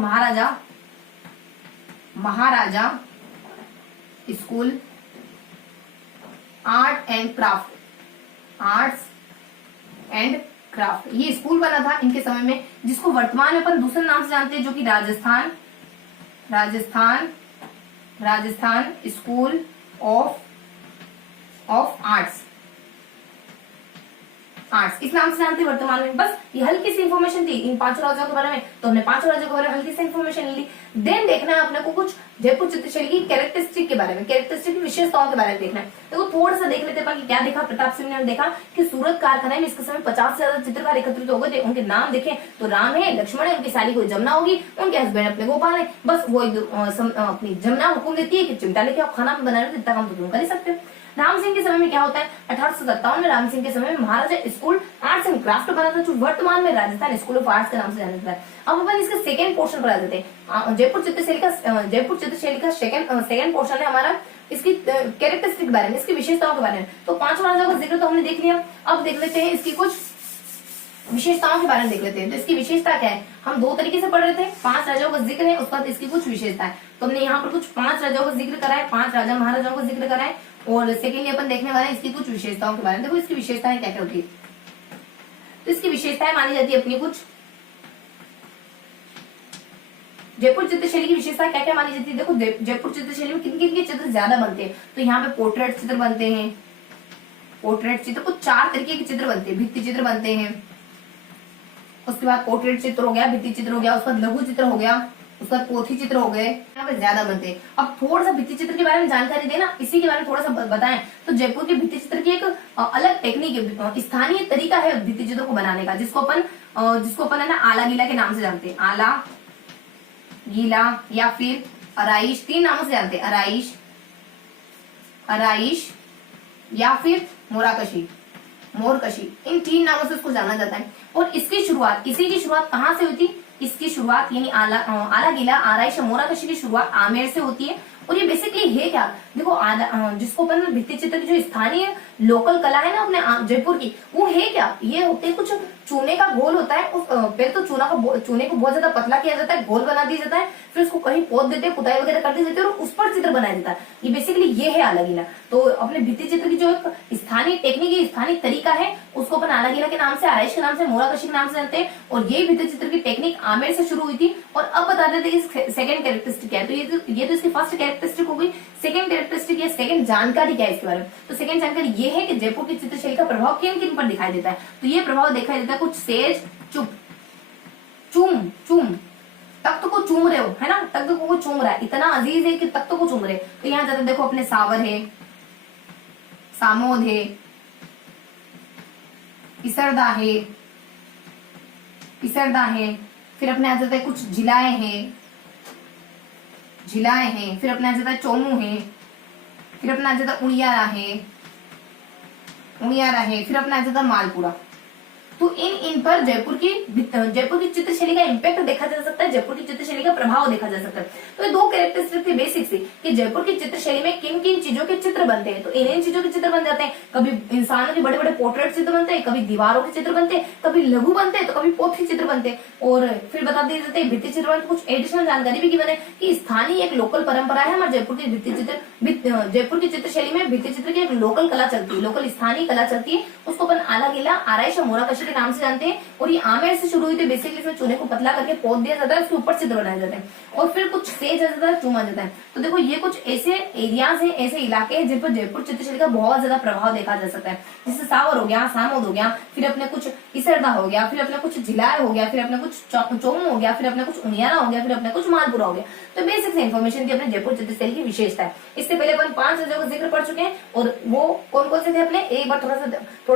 Maharaja school art and craft, arts and craft. ये स्कूल बना था इनके समय में, जिसको वर्तमान में अपन दूसरे नाम से जानते हैं, जो कि राजस्थान स्कूल ऑफ आर्ट्स इस नाम से जानते हैं वर्तमान में। बस ये हल्की सी इन्फॉर्मेशन थी इन 5 राजाओं के बारे में। तो हमने 5 राजाओं के बारे में हल्की सी इन्फॉर्मेशन ली। देन देखना है अपने को कुछ जयपुर चित्रशैली की कैरेक्टरिस्टिक के बारे में, कैरेक्टरिस्टिक की विशेषताओं के बारे में देखना है। देखो थोड़ा सा देख लेते हैं कि क्या देखा प्रताप सिंह ने। देखा कि सूरत कारखाने में इसके समय 50 से ज्यादा चित्रकार एकत्रित हो गए थे। उनके नाम देखें तो राम है, लक्ष्मण है, उनकी साली कोई जमुना होगी, उनके हस्बैंड अपने गोपाल है। बस वो अपनी जमुना हुकुम देती है कि चिमटा लेके आप खाना बना रहे हो, इतना काम तो तुम कर ही सकते हो। राम सिंह के समय में क्या होता है, 1857 में राम सिंह के समय में महाराजा स्कूल आर्ट्स एंड क्राफ्ट बना था, जो वर्तमान में राजस्थान स्कूल ऑफ आर्ट्स के नाम से जाना जाता है। अब अपन इसका सेकंड पोर्शन पर आ जाते हैं। जयपुर चित्रशैली का सेकंड पोर्शन है हमारा इसकी कैरेक्टरिस्टिक के बारे में, इसकी विशेषताओं के बारे में। तो 5 राजाओं का जिक्र तो हमने देख लिया। अब देख लेते हैं इसकी कुछ विशेषताओं के बारे में देख लेते हैं। तो इसकी विशेषता क्या है, हम 2 तरीके से पढ़ रहे थे। 5 राजाओं का जिक्र है, उसके बाद इसकी कुछ विशेषता है। तो हमने यहाँ पर कुछ 5 राजाओं का जिक्र करा है, 5 राजा महाराजाओं का जिक्र करा है, और सेकेंडली अपन देखने वाले हैं इसकी कुछ विशेषताओं के बारे में। देखो इसकी विशेषताएं क्या क्या होती है। तो इसकी विशेषताएं मानी जाती है अपनी कुछ, जयपुर चित्रशैली की विशेषता क्या क्या मानी जाती है। देखो जयपुर चित्रशैली में किन किन के चित्र ज्यादा बनते हैं। तो यहाँ पे पोर्ट्रेट चित्र बनते हैं, पोर्ट्रेट चित्र कुछ 4 तरीके के चित्र बनते हैं। भित्ति चित्र बनते हैं, उसके बाद पोर्ट्रेट चित्र हो गया, भित्ति चित्र हो गया, उसके बाद लघु चित्र हो गया, उसके बाद पोथी चित्र हो गए, यहाँ पे ज्यादा बनते हैं। अब थोड़ा सा भित्ति चित्र के बारे में जानकारी देना, इसी के बारे में थोड़ा सा बताएं। तो जयपुर के भित्ति चित्र की एक अलग टेक्निक है, स्थानीय तरीका है भित्ति चित्र को बनाने का, जिसको अपन है ना आला गीला के नाम से जानते हैं। आला गीला या फिर अराइश, 3 नामों से जानते हैं। अराइश या फिर मोरकशी, इन 3 नामों से उसको जाना जाता है। और इसी की शुरुआत कहाँ से हुई थी, इसकी शुरुआत यानी आला गीला, आराइश, मोरकशी की शुरुआत आमेर से होती है। और ये बेसिकली है क्या, देखो जिसको अपन भित्ति चित्र की जो स्थानीय लोकल कला है ना अपने जयपुर की, वो है क्या, ये होते हैं कुछ चूने का घोल होता है। पहले तो चूने को बहुत ज्यादा पतला किया जाता है, घोल बना दिया जाता है, फिर उसको कहीं पोत देते हैं, पुताई वगैरह कर दी जाती है और उस पर चित्र बनाया जाता है। ये बेसिकली ये है आला गीला। तो अपने भित्ति चित्र की जो एक स्थानीय टेक्निक है, स्थानीय तरीका है, उसको अपन आला गीला के नाम से, आराइश के नाम से, मोरकशी के नाम से जानते हैं। और ये भित्ति चित्र की टेक्निक आमेर से शुरू हुई थी। और अब बता देते हैं सेकंड कैरेक्टरिस्टिक क्या है। तो ये तो इसकी फर्स्ट कैरेक्टरिस्टिक हो गई। सेकंड कैरेक्टरिस्टिक या सेकंड जानकारी क्या है इसके बारे में। तो सेकंड जानकारी ये है कि जयपुर की चित्रशैली का प्रभाव किन किन पर दिखाई देता है। तो ये प्रभाव दिखाई देता है कुछ सेज, चुप, चूम, तख्त को चूम रहे हो, है ना, तख्त को चूम रहा है, इतना अजीज है कि तख्त को चूम रहे। तो यहाँ जाते देखो अपने सावर है, सामोद है, इसरदा है, फिर अपने आ जाता है कुछ झिलाए हैं, फिर अपने आ जाता है चोमू है, फिर अपने आ जाता है उड़ियारा है, फिर अपने आ जाता है मालपुरा। तो इन पर जयपुर की चित्रशैली का इम्पैक्ट देखा जा सकता है, जयपुर की चित्रशैली का प्रभाव देखा जा सकता है। तो ये दो कैरेक्टरिस्टिक थे बेसिक से कि जयपुर की चित्रशैली में किन किन चीजों के चित्र बनते हैं। तो इन चीजों के चित्र बन जाते हैं, कभी इंसानों के बड़े बड़े पोर्ट्रेट चित्र बनते हैं, कभी दीवारों के चित्र बनते हैं, कभी लघु बनते हैं, तो कभी पोथी चित्र बनते हैं। और फिर बता दिए जाते हैं भित्ति चित्र, कुछ एडिशनल जानकारी भी गिवन है कि स्थानीय एक लोकल परंपरा है हमारे जयपुर की भित्ति चित्र, जयपुर की चित्रशैली में भित्ति चित्र की एक लोकल कला चलती है, लोकल स्थानीय कला चलती है। उसको अपन आला किला आराइश और मोराकशी के नाम से जानते हैं। और ये आमेर से शुरू हुई थी। बेसिकली इसमें चूने को पतला करके पोत दिया जाता है, उसके ऊपर चित्र बनाए जाते हैं और फिर कुछ सेज जाता है, चूमा जाता है। तो देखो ये कुछ ऐसे एरियाज है, ऐसे इलाके हैं जिन पर जयपुर चित्रशैली का बहुत ज्यादा प्रभाव देखा जा सकता है। जैसे सावर हो गया, सामोद हो गया, फिर अपने कुछ इसरदा हो गया, फिर अपने कुछ जिलाय हो गया, फिर अपने कुछ चोम हो गया, फिर अपने कुछ उनियारा हो गया, फिर अपने कुछ मालपुरा हो गया। तो बेसिक से इन्फॉर्मेशन थी अपने जयपुर चित्रशैली की विशेषता है। इससे पहले अपन 5 राजाओं का जिक्र पढ़ चुके हैं और वो कौन कौन से थे अपने, एक बार थोड़ा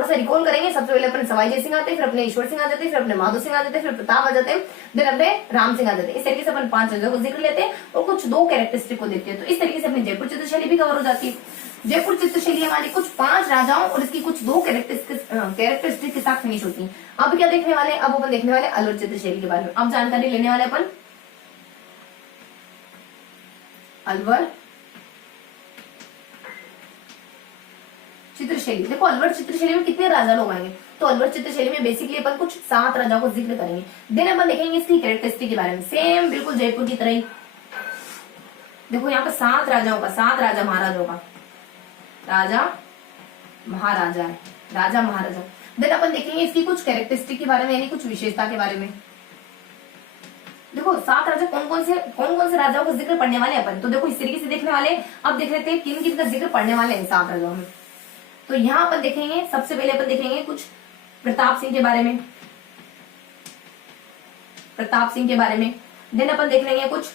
सा रिकॉल करेंगे। सबसे पहले अपने सवाई जय सिंह आते हैं, फिर अपने ईश्वर सिंह आ जाते हैं, फिर अपने माधो सिंह आ जाते हैं, फिर प्रताप आ जाते हैं, फिर अपने राम सिंह आ जाते हैं। इस तरीके से अपन 5 राजाओं को जिक्र लेते हैं और कुछ 2 कैरेक्टरिस्टिक को देखते हैं। तो इस तरीके से अपनी जयपुर चित्रशैली भी कवर हो जाती है। जयपुर चित्रशैली हमारी कुछ 5 राजाओं और इसकी कुछ 2 कैरेक्टरिस्टिक के साथ फिनिश होती है। अब क्या देखने वाले, अब अपन देखने वाले अलवर चित्रशैली के बारे में। अब जानकारी लेने वाले अपन अलवर चित्रशैली। देखो अलवर चित्रशैली में कितने राजा लोग आएंगे, तो अलवर चित्रशैली में बेसिकली अपन कुछ 7 राजाओं को जिक्र करेंगे। देन अपन देखेंगे इसकी कैरेक्टरिस्टिक के बारे में, सेम बिल्कुल जयपुर की तरह ही। देखो यहाँ पे 7 राजाओं का, 7 राजा महाराजाओं का, राजा महाराजा है, राजा महाराजा। देन अपन देखेंगे इसकी कुछ कैरेक्टरिस्टिक के बारे में, यानी कुछ विशेषता के बारे में। देखो 7 राजा कौन कौन से राजाओं का जिक्र पढ़ने वाले अपन, तो देखो इस तरीके से देखने वाले। अब देख लेते हैं किन किन का जिक्र पढ़ने वाले हैं 7 राजाओं में। तो यहाँ अपन देखेंगे, सबसे पहले अपन देखेंगे कुछ प्रताप सिंह के बारे में, प्रताप सिंह के बारे में। देन अपन देख लेंगे कुछ,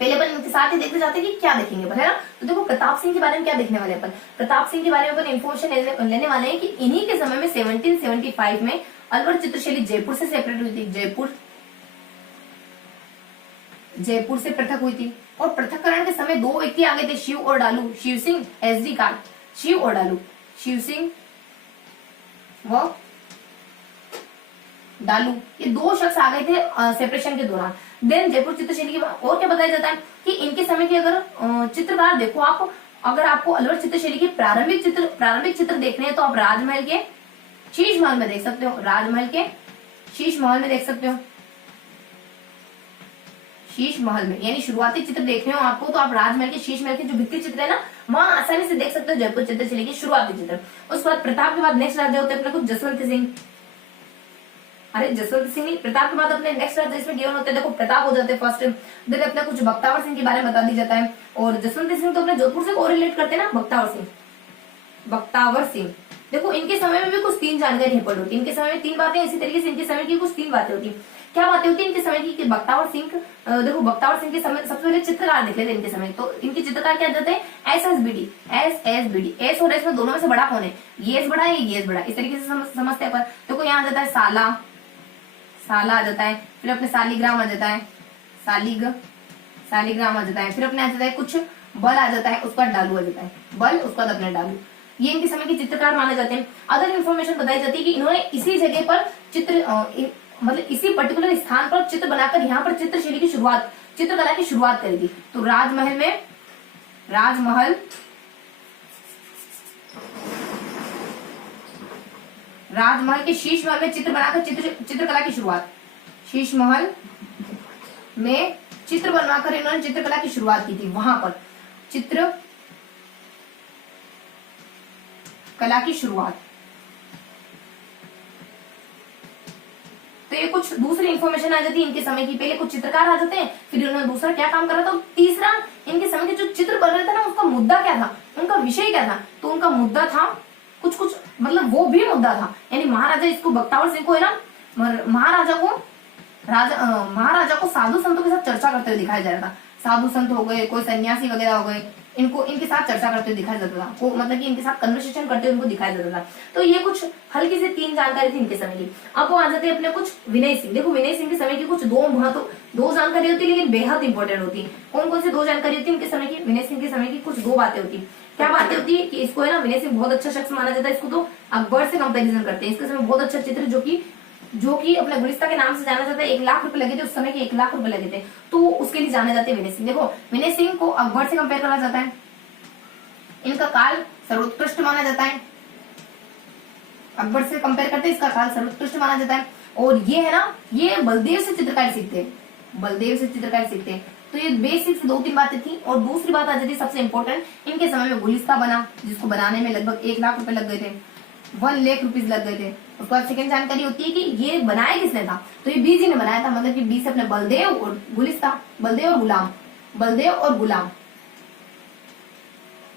पहले अपन इनके साथ ही देखते जाते हैं कि क्या देखेंगे अपन, है ना। तो देखो प्रताप सिंह के बारे में क्या देखने वाले अपन, प्रताप सिंह के बारे में अपन इन्फॉर्मेशन लेने वाले हैं कि इन्हीं के समय में 1775 में अलवर चित्रशैली जयपुर से सेपरेट हुई थी, जयपुर से पृथक हुई थी। और पृथककरण के समय 2 व्यक्ति आगे थे, शिव और डालू, शिव सिंह एसडी कार्ड, शिव और डालू, शिव सिंह व डालू, ये 2 शख्स आ गए थे सेपरेशन के दौरान। देन जयपुर चित्रशैली की और क्या बताया जाता है कि इनके समय की अगर चित्रकार देखो आप, अगर आपको अलवर चित्रशैली की प्रारंभिक चित्र देखने हैं तो आप राजमहल के शीश महल में देख सकते हो, राजमहल के शीश महल में देख सकते हो, शीश महल में, यानी शुरुआती चित्र देखने हो आपको तो आप राजमहल के शीश महल के जो भित्ति चित्र है ना, वहां आसानी से देख सकते हो जयपुर चित्रशैली के शुरुआती चित्र। उसके बाद प्रताप के बाद नेक्स्ट राजा होते हैं अपने कुछ जसवंत सिंह, अरे जसवंत सिंह नहीं, प्रताप के बाद अपने नेक्स्ट राजा इसमें गिवन होते हैं, देखो प्रताप हो जाते हैं फर्स्ट। देन अपने कुछ बख्तावर सिंह के बारे में बता दी जाता है। और जसवंत सिंह तो अपने जोधपुर से कोरिलेट करते हैं ना, बख्तावर सिंह। देखो इनके समय में भी कुछ 3 जानकारी है पढ़ो, इनके समय में 3 बातें, इसी तरीके से इनके समय की कुछ 3 बातें होती है। क्या बातें होती है इनके समय की, बख्तावर सिंह, देखो बख्तावर सिंह के समय सबसे पहले चित्रकार देख लेते हैं इनके समय। तो इनके चित्रकार क्या जाते हैं, एसएसबीडी, एस और एस में दोनों में से बड़ा कौन है, ये एस बड़ा है, ये एस बड़ा, इस तरीके से समझते हैं। देखो यहाँ आ जाता है साला आ जाता है, फिर अपने सालीग्राम आ जाता है, सालीग्राम आ जाता है, फिर अपने आ जाता है कुछ बल आ जाता है, उसका डालू आ जाता है, बल, उसका अपने डालू। ये इनके समय के चित्रकार माने जाते हैं। अदर इन्फॉर्मेशन बताई जाती है कि इन्होंने इसी जगह पर मतलब इसी पर्टिकुलर स्थान पर चित्र बनाकर यहाँ पर चित्रशैली की शुरुआत, चित्रकला की शुरुआत करी थी। तो राजमहल के शीश महल में चित्र बनाकर चित्रकला की शुरुआत, शीश महल में चित्र बनवाकर इन्होंने चित्रकला की शुरुआत की थी, वहां पर चित्रकला की शुरुआत। तो ये कुछ दूसरी इंफॉर्मेशन आ जाती है इनके समय की। पहले कुछ चित्रकार आ जाते हैं, फिर उन्होंने दूसरा क्या काम करा था, तीसरा इनके समय के जो चित्र बन रहे थे ना, उसका मुद्दा क्या था, उनका विषय क्या था। तो उनका मुद्दा था कुछ मतलब वो भी मुद्दा था, यानी महाराजा, इसको बख्तावर सिंह को है ना, महाराजा को साधु संतों के साथ चर्चा करते हुए दिखाया जा रहा था। साधु संत हो गए, कोई सन्यासी वगैरह हो गए, इनके साथ चर्चा करते हुए दिखाया जाता था, मतलब कि इनके साथ कन्वर्सेशन करते हुए उनको दिखाया जाता था। तो ये कुछ हल्की से 3 जानकारी थी इनके समय की। अब वो आ जाते हैं अपने कुछ विनय सिंह। देखो विनय सिंह के समय की कुछ 2 जानकारी होती है, लेकिन बेहद इंपॉर्टेंट होती है। कौन कौन से 2 जानकारी होती है इनके समय की, विनय सिंह के समय की कुछ 2 बातें होती है। क्या बातें होती है कि इसको है ना विनय सिंह बहुत अच्छा शख्स माना जाता है, इसको तो अकबर से कंपैरिजन करते हैं। इसके समय बहुत अच्छा चित्र जो कि अपने गुलिस्ता के नाम से जाना जाता है। 1 लाख रुपए लगे थे उस समय के, 1 लाख रुपए लगे थे, तो उसके लिए जाने जाते हैं विनय सिंह। देखो विनय सिंह को अकबर से कंपेयर करा जाता है, इनका काल सर्वोत्कृष्ट माना जाता है, अकबर से कंपेयर करते हैं, इसका काल सर्वोत्कृष्ट माना जाता है। और ये है ना, ये बलदेव से चित्रकारी सीखते हैं, बलदेव से चित्रकारी सीखते हैं। तो ये बेसिक्स 2-3 बातें थी। और दूसरी बात आ जाती है सबसे इंपॉर्टेंट, इनके समय में गुलिस्ता बना, जिसको बनाने में लगभग 1 लाख रुपए लग गए थे, 1 लाख रुपीज लग गए थे। उसके बाद सेकंड जानकारी होती है कि ये बनाया किसने था, तो ये बीजी ने बनाया था, मतलब कि बी से अपने बलदेव और गुलिस्ता, बलदेव और गुलाम, बलदेव और गुलाम,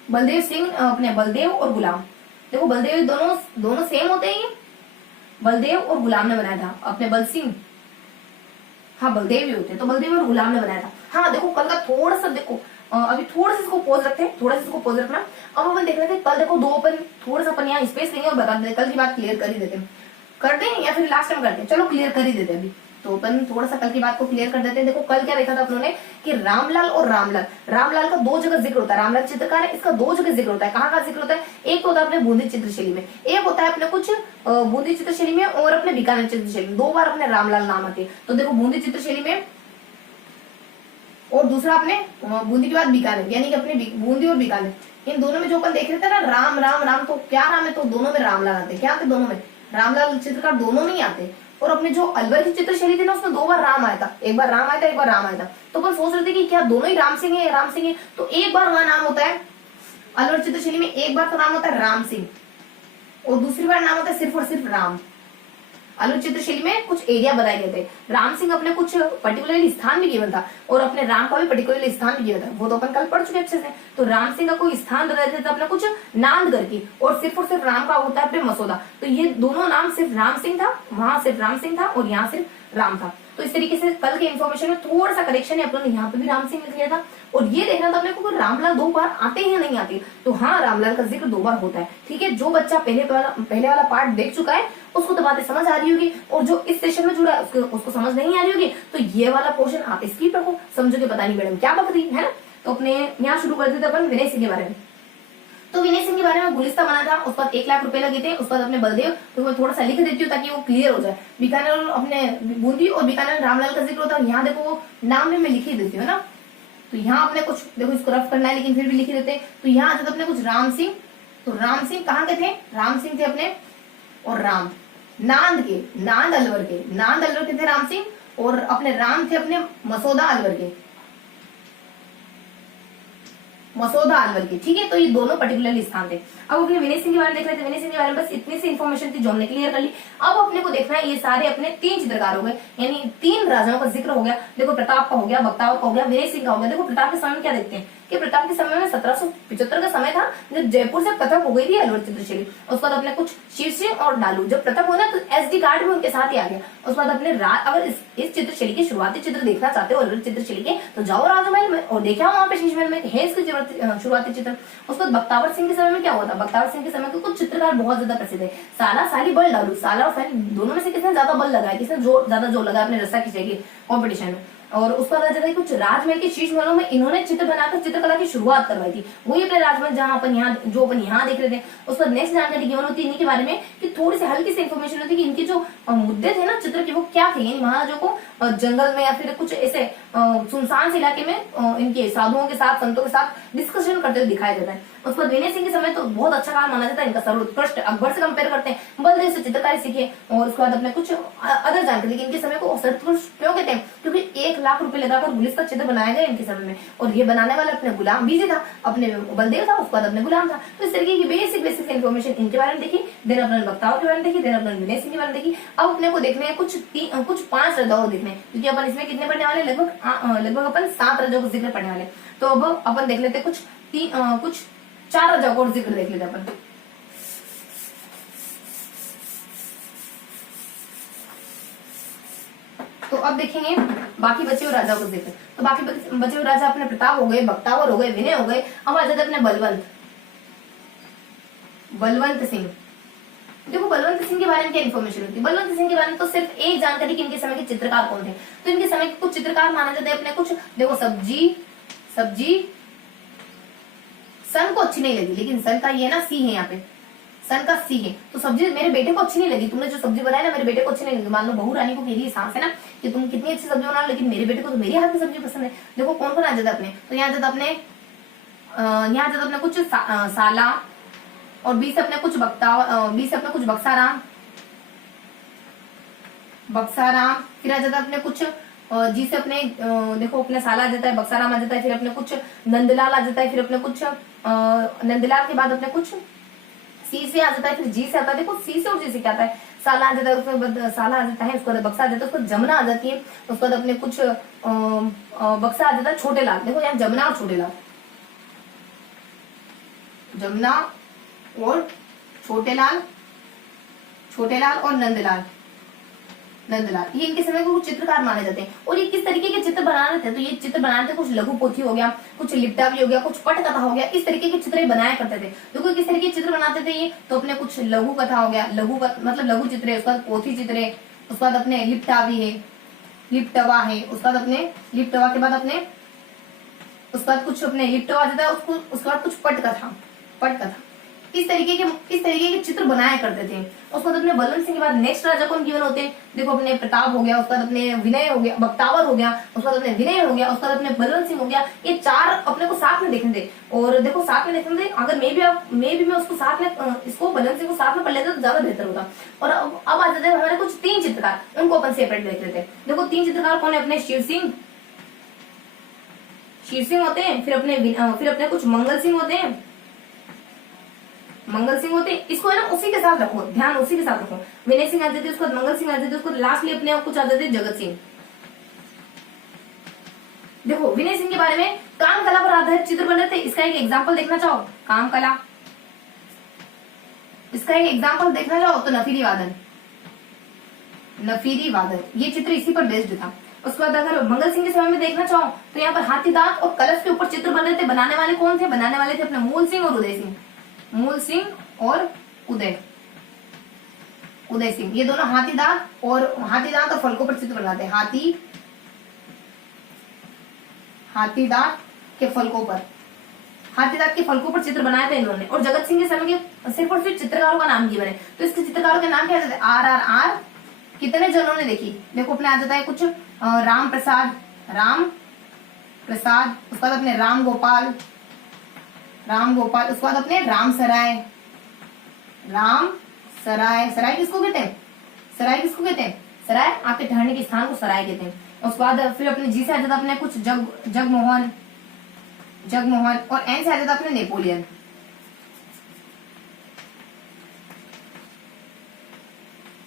बलदेव सिंह अपने बलदेव और गुलाम। देखो बलदेव दोनों सेम होते हैं, ये बलदेव और गुलाम ने बनाया था। अपने बल सिंह, हाँ बलदेव ही होते हैं, तो बलदेव और गुलाम ने बनाया था। हाँ देखो कल का थोड़ा सा देखो, अभी थोड़ा सा इसको पोज रखते हैं, थोड़ा सा इसको पोज रखना। अब अपन देख रहे थे कल, देखो 2 अपन थोड़ा सा अपन यहाँ स्पेस लेंगे और बता देते, कल की बात क्लियर कर ही देते हैं, करते हैं या फिर लास्ट टाइम करते हैं, चलो क्लियर कर ही देते हैं अभी। तो अपन थोड़ा सा कल की बात को क्लियर कर देते हैं। देखो कल क्या देखा था अपनों ने कि रामलाल और रामलाल, रामलाल का 2 जगह जिक्र होता है, रामलाल चित्रकार है, इसका 2 जगह जिक्र होता है। कहाँ का जिक्र होता है, एक तो होता है अपने बूंदी चित्रशैली में, एक होता है अपने कुछ बूंदी चित्रशैली में, और अपने बीकानेर चित्रशैली में 2 बार अपने रामलाल नाम आते हैं। तो देखो बूंदी चित्रशैली में, और दूसरा अपने बूंदी के बाद बीकानेर, यानी कि अपने बूंदी और बीकानेर, इन दोनों में जो अपन देख रहे थे ना राम राम राम, तो क्या राम है, तो दोनों में रामलाल आते। क्या आते दोनों में, रामलाल चित्रकार दोनों में ही आते। और अपने जो अलवर की चित्रशैली थी ना, उसमें 2 बार राम आया था, एक बार राम आया था, एक बार राम आया था। तो अपन सोच रहे थे कि क्या दोनों ही राम सिंह है, राम सिंह है, तो एक बार वहां नाम होता है अलवर चित्रशैली में, एक बार तो नाम होता है राम सिंह, और दूसरी बार नाम होता है सिर्फ और सिर्फ राम। अलवर चित्रशैली में कुछ एरिया बताए गए थे, राम सिंह अपने कुछ पर्टिकुलरली स्थान भी गिवन था, और अपने राम का भी पर्टिकुलरली स्थान भी गिवन था, वो तो अपन कल पढ़ चुके अच्छे से। तो राम सिंह का कोई स्थान बताते थे अपने कुछ नांदगढ़ की, और सिर्फ राम का होता है अपने मसौदा। तो ये दोनों नाम सिर्फ राम सिंह था, वहां सिर्फ राम सिंह था, और यहाँ सिर्फ राम था। तो इस तरीके से कल के इन्फॉर्मेशन में थोड़ा सा करेक्शन है, अपने यहाँ पे भी राम सिंह लिख लिया था। और ये देखना था अपने को रामलाल 2 बार आते हैं या नहीं आते, तो हाँ रामलाल का जिक्र 2 बार होता है। ठीक है, जो बच्चा पहले वाला पार्ट देख चुका है उसको तो बातें समझ आ रही होगी, और जो इस सेशन में जुड़ा है उसको समझ नहीं आ रही होगी, तो ये वाला पोर्शन आप स्किप रखो, समझोगे पता नहीं मैडम क्या बक रही है ना। तो अपने यहाँ शुरू कर देते अपन विनय सिंह के बारे में। तो विनय सिंह के बारे में गुलिस्ता बना था, उस पर 1 लाख रुपए लगे थे। उस पर अपने बलदेव, तो मैं थोड़ा सा लिख देती हूँ ताकि वो क्लियर हो जाए। बीकानेर अपने बूंदी और बीकानेर रामलाल का जिक्र होता है, यहाँ देखो वो नाम में मैं लिख ही देती हूँ ना। तो यहाँ अपने कुछ देखो, इसको रफ करना है लेकिन फिर भी लिख देते हैं। तो यहाँ आ जाता अपने कुछ राम सिंह, तो राम सिंह कहाँ के थे, राम सिंह थे अपने और राम नांद के, नांद अलवर के थे राम सिंह, और अपने राम थे अपने मसौदा अलवर के, मसौदा अलवर के। ठीक है, तो ये दोनों पर्टिकुलरली स्थान थे। अब अपने विनय सिंह के बारे में देख रहे थे, विनय सिंह के बारे में बस इतनी सी इन्फॉर्मेशन थी जो हमने क्लियर कर ली। अब अपने को देखना है ये सारे अपने 3 चित्रकार हो गए, यानी 3 राजाओं का जिक्र हो गया। देखो प्रताप का हो गया, बख्तावर का हो गया, विनय सिंह का हो गया। देखो प्रताप के समय में क्या देखते हैं कि प्रताप के समय में 1775 का समय था, जब जयपुर से प्रथम हो गई थी अलवर चित्रशैली। उसके बाद अपने कुछ शीर्षे और डालू, जब प्रथम हुआ ना तो SD कार्ड भी उनके साथ ही आ गया। उसके बाद अपने अगर इस चित्रशैली के शुरुआती चित्र देखना चाहते हो अलवर चित्रशैली के, तो जाओ राजमहल में और देखा वहां पे शीश महल में है इसके शुरुआती चित्र। उसके बाद बख्तावर सिंह के समय में क्या हुआ था, बख्तावर सिंह के समय के कुछ चित्रकार बहुत ज्यादा प्रसिद्ध है, साला साली बल डालू, साला और साली दोनों में से किसने ज्यादा बल लगाया, किसने ज्यादा जोर लगाया अपने रस्सा खींचे के कॉम्पिटिशन में। और उसका पता चला कुछ राजमहल के शीश महलों में इन्होंने चित्र बनाकर चित्रकला की शुरुआत करवाई थी, वही अपने राजमहल जहां अपन यहाँ देख रहे थे। उसका नेक्स्ट जानकारी गिवन होती है इनके बारे में कि थोड़ी सी हल्की सी इन्फॉर्मेशन होती है कि इनके जो मुद्दे थे ना चित्र के, वो क्या थे। यानी महाराजों को जंगल में या फिर कुछ ऐसे सुनसान से इलाके में इनके साधुओं के साथ, संतों के साथ डिस्कशन करते हुए दिखाया जाता है। उसके बाद विनय सिंह के समय तो बहुत अच्छा काम माना जाता है, इनका सर्वोत्कृष्ट अकबर से कंपेयर करते हैं, बलदेव से चित्रकारी सीखे। और उसके बाद अपने कुछ अदर जानकारी, इनके समय को सर्वोत्कृष्ट क्यों कहते हैं, क्योंकि 1 लाख रुपए लगाकर गुलिस्ता चित्र बनाया गया इनके समय में, और ये बनाने वाला अपने गुलाम बीजी था, अपने बलदेव था, उसके बाद अपने गुलाम था। तो इस तरीके की बेसिक इन्फॉर्मेशन इनके बारे में देखी, देन अपने बख्तावर के बारे में देखी, देन अपने विनय सिंह के बारे में देखी। अब अपने को देखने हैं कुछ 5 राजाओं देखने, क्योंकि अपन इसमें कितने पढ़ने वाले, लगभग अपन 7 राजाओं का जिक्र पढ़ने वाले। तो अब अपन देख लेते कुछ 4 राजाओं का जिक्र देख लेते अपन। तो अब देखेंगे बाकी बचे हुए राजाओं को जिक्र। तो बाकी बचे हुए राजा अपने प्रताप हो गए, बख्तावर हो गए, विनय हो गए। अब आ जाते अपने बलवंत सिंह। देखो बलवंत सिंह के बारे में क्या इन्फॉर्मेशन होती है, बलवंत सिंह के बारे में तो सिर्फ एक जानकारी कि इनके समय के चित्रकार कौन थे। तो इनके समय के कुछ चित्रकार माने जाते हैं अपने कुछ, देखो सब्जी सन को अच्छी नहीं लगी, लेकिन सन का ये ना सी है, यहाँ पे सन का सी है, तो सब्जी मेरे बेटे को अच्छी नहीं लगी, तुमने जो सब्जी बनाई ना मेरे बेटे को अच्छी नहीं लगी। मान लो बहू रानी को मेरी सांस है ना कि तुम कितनी अच्छी सब्जी बना, लेकिन मेरे बेटे को तो मेरी हाथ की सब्जी पसंद है। देखो कौन कौन आ जाता है अपने, तो यहाँ जाता अपने यहाँ जाता अपने कुछ साला, और बी से अपने कुछ बी से अपने कुछ बक्साराम, फिर आ जाता अपने कुछ जी से अपने देखो अपने साला आ जाता है, बक्साराम आ जाता है, फिर अपने कुछ नंदलाल आ जाता है, फिर अपने कुछ नंदलाल के बाद अपने कुछ सी से आ जाता है, फिर जी से आता है। देखो सी से और जी से क्या आता है, साला आ जाता है, उसके बाद साला आ जाता है, उसके बाद बक्सा आ जाता है, उसके बाद जमुना आ जाती है, उसके बाद अपने कुछ बक्सा आ जाता है, छोटे लाल। देखो यहाँ जमुना और छोटे लाल, जमुना और छोटे लाल और नंदलाल, ये इनके समय को कुछ चित्रकार माने जाते हैं। और ये किस तरीके के चित्र बना रहे थे, तो ये चित्र बनाने थे कुछ लघु पोथी हो गया, कुछ लिपटावी हो गया, कुछ पटकथा हो गया, इस तरीके के चित्र बनाया करते थे। देखो किस तरीके के चित्र बनाते थे ये, तो अपने कुछ लघु कथा हो गया, मतलब लघु चित्र है, उसके बाद पोथी चित्र है, उसके बाद अपने लिपटावी है, लिपटवा है, उसके बाद अपने लिपटवा के बाद अपने उसके बाद कुछ अपने लिपटवा आ जाता है, उसके बाद कुछ पटकथा, इस तरीके के चित्र बनाया करते थे। उसके बाद अपने बलवंत सिंह के बाद नेक्स्ट राजा कौन गिवन होते हैं, देखो अपने प्रताप हो गया, उसके बाद अपने विनय हो गया, बख्तावर हो गया, उसके बाद अपने विनय हो गया, उसके बाद अपने बलवंत सिंह हो गया। ये चार अपने को साथ में देखने थे, और देखो साथ में देखने थे, अगर मैं उसको साथ में इसको बलवंत सिंह को साथ में पढ़ लेते तो ज्यादा बेहतर होता। और अब आ जाते हैं हमारे कुछ 3 चित्रकार, उनको अपन सेपरेट देख लेते हैं। देखो 3 चित्रकार कौन है, अपने शिव सिंह होते हैं, फिर अपने कुछ मंगल सिंह होते हैं, इसको है ना उसी के साथ रखो, ध्यान उसी के साथ रखो। विनय सिंह आ जाते, उसको मंगल सिंह आ जाते, उसको लास्टली अपने आप कुछ आ जाते जगत सिंह। देखो विनय सिंह के बारे में काम कला पर आधारित चित्र बन रहे थे, इसका एक एग्जाम्पल देखना चाहो, काम कला, इसका एक एग्जाम्पल देखना चाहो तो नफीरी वादन, ये चित्र इसी पर बेस्ड था। उसके बाद अगर मंगल सिंह के समय में देखना चाहो तो यहाँ पर हाथी दांत और कलश के ऊपर चित्र बन रहे थे। बनाने वाले कौन थे, बनाने वाले थे अपने मूल सिंह और उदय सिंह, ये दोनों हाथी दांत और फलकों पर चित्र बनाते हैं। हाथी दांत के फलकों पर चित्र बनाए थे इन्होंने। और जगत सिंह के समय के सिर्फ और सिर्फ चित्रकारों का नाम गिवन है, तो इसके चित्रकारों के नाम क्या जाते हैं, RRR। कितने जनों ने देखी, देखो अपने आ जाता है कुछ राम प्रसाद, उसके बाद अपने राम गोपाल, उसके बाद अपने राम सराय किसको कहते हैं, सराय आपके ठहरने के स्थान को सराय कहते हैं। उसके बाद फिर अपने जी से आ जाता अपने कुछ जगमोहन, और एन से आ जाता अपने नेपोलियन।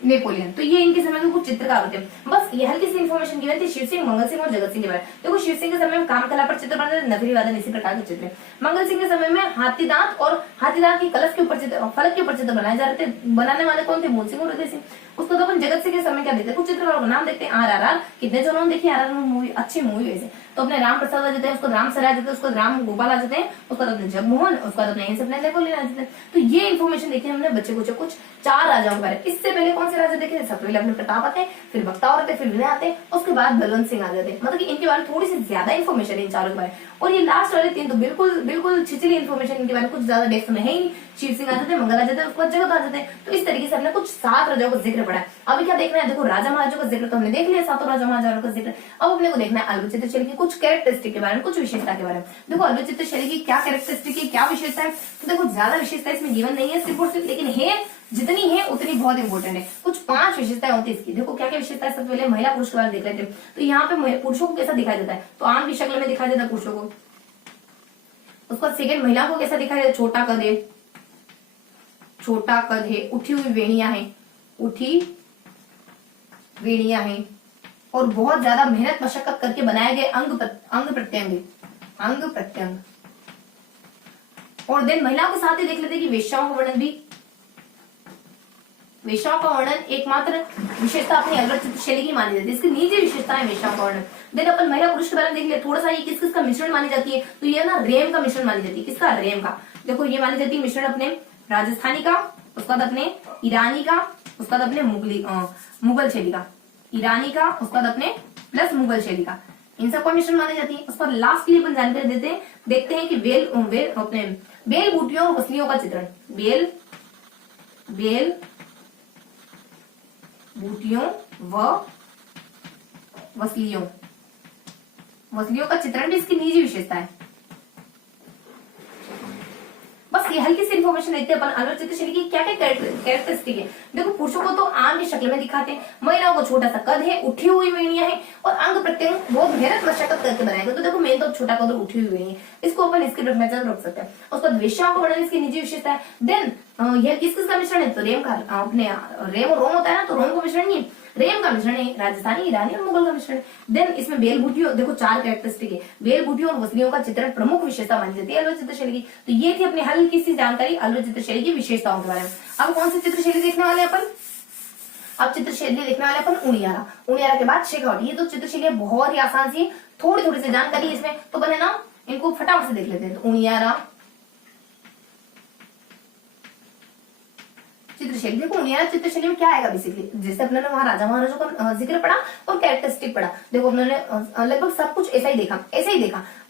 तो ये इनके समय के कुछ चित्रकार होते हैं। बस ये हल्की सी इन्फॉर्मेशन गिवन थी शिव सिंह, मंगल सिंह और जगत सिंह के बारे में। देखो शिव सिंह के समय में काम कला पर चित्र बनाते थे, नफीरी वादन इसी प्रकार के चित्र। मंगल सिंह के समय में हाथी दांत की कलश के ऊपर चित्र, फलक के ऊपर चित्र बनाए जा रहे थे। बनाने वाले कौन थे, मूल सिंह और उदय सिंह। उसको तो अपन जगत सिंह के समय क्या देखते हैं, कुछ चित्रकारों का नाम देखते हैं। RRR, कितने जनों ने देखी RRR मूवी, अच्छी मूवी वैसे। तो अपने राम प्रसाद आ जाते हैं, उसको राम सराय आ जाते हैं, उसको राम गोपाल आ जाते हैं, उसको अपने जगमोहन, उसको अपने अपने नेपोलियन आ जाते हैं। तो ये इन्फॉर्मेशन देखी हमने बच्चे कुछ 4 राजाओं के बारे में। इससे पहले कौन से राजा देखे थे, सबसे पहले अपने प्रताप आते हैं, फिर बख्तावर आते हैं, फिर विनय आते हैं, उसके बाद बलवंत सिंह आ जाते हैं। मतलब इनके बारे में थोड़ी सी ज्यादा इन्फॉर्मेशन है इन चारों के बारे में। और ये लास्ट वाले 3 तो बिल्कुल छिछली इन्फॉर्मेशन, इनके बारे में कुछ ज्यादा डेप्थ में है ही नहीं। शिव सिंह आ जाते हैं, मंगल आ जाते हैं, उसके बाद जगत आ जाते हैं। तो इस तरीके से हमने कुछ 7 राजाओं का जिक्र पढ़ा है। अभी क्या देखना है, देखो राजा महाराजाओं का जिक्र तो हमने देख लिया, 7 राजा महाराजाओं का जिक्र। अब अपने को देखना है अल्पचित्र शैली की कुछ कैरेक्टरिस्टिक के बारे में, कुछ विशेषता के बारे में। देखो अल्पचित्र शैली की क्या कैरेक्टरिस्टिक है, क्या विशेषता है, तो देखो ज्यादा विशेषता इसमें गिवन नहीं है सिर्फ और सिर्फ, लेकिन है जितनी है उतनी बहुत इंपॉर्टेंट है। कुछ 5 विशेषताएं होती है इसकी। देखो क्या क्या विशेषता है, सबसे पहले महिला पुरुष के बारे में देख लेते हैं। तो यहाँ पे पुरुषों को कैसा दिखाई देता है, तो आम की शक्ल में दिखाई देता है पुरुषों को। उसके बाद सेकेंड, महिला को कैसा दिखाई देता है, छोटा कद है, उठी हुई वेणियां हैं, और बहुत ज्यादा मेहनत मशक्कत करके बनाए गए अंग प्रत्यंग। और देन महिलाओं के साथ ही देख लेते हैं कि वेश्याओं का वर्णन एकमात्र विशेषता अपनी अल्पचित्र शैली की मानी जाती है। इसकी निजी विशेषता है वेश्याओं का वर्णन। देन अपन महिला पुरुष के बारे में देख लिया थोड़ा सा, ये किस का मिश्रण मानी जाती है, तो ये ना रेम का मिश्रण मानी जाती है। किसका, रेम का। देखो ये मानी जाती है मिश्रण अपने राजस्थानी का, उसके बाद अपने ईरानी का, उसके बाद अपने मुगल शैली का, ईरानी का, उसके बाद अपने प्लस मुगल शैली का, इन सबका मिश्रण मानी जाती है। उस पर लास्टली अपन जानकारी देखते हैं कि वेल अपने बेल बूटियों और वसलियों का चित्रण, बेल बूटियों व वसलियों का चित्रण भी इसकी निजी विशेषता है। बस ये हल्की सी इन्फॉर्मेशन देते हैं अपन अलवर चित्रशैली की क्या क्या कैरेक्टरिस्टिक है। देखो पुरुषों को तो आम की शक्ल में दिखाते हैं, महिलाओं को छोटा सा कद है, उठी हुई वेणियां है और अंग प्रत्यंग बहुत मेहनत मशक्कत करके बनाएंगे। तो देखो मेन तो छोटा कद और उठी हुई वेणी है, इसको अपन इसके मैचर रख सकते हैं। उसके बाद वेश्याओं को वर्णन इसकी निजी विशेषता है। देन यह किस किस का मिश्रण है, तो रेम का, अपने रेम और रोम होता है ना, तो रोम का मिश्रण नहीं, रेम का मिश्रण है, राजस्थानी, ईरानी और मुगल का मिश्रण। देन इसमें बेल बूटियों, देखो 4 कैरेक्टरिस्टिक है, बेल बूटियों और वसलियों का चित्रण प्रमुख विशेषता मानी जाती है अलवर चित्रशैली की। तो ये थी अपनी हल्की सी जानकारी अलवर चित्रशैली की विशेषताओं के बारे में। अब कौन सी चित्रशैली देखने वाले अपन, अब चित्रशैली देखने वाले अपन उनियारा। उनियारा के बाद शेखावटी। ये तो चित्रशैली बहुत ही आसान सी, थोड़ी थोड़ी सी जानकारी इसमें, तो बने ना इनको फटाफट से देख लेते हैं। तो उनियारा चित्रशैली, देखो उनियारा चित्रशैली में क्या आएगा बेसिकली, जैसे अपने वहां राजा महाराजों का जिक्र पड़ा और कैरेक्टरिस्टिक पड़ा। देखो अपने लगभग सब कुछ ऐसा ही देखा।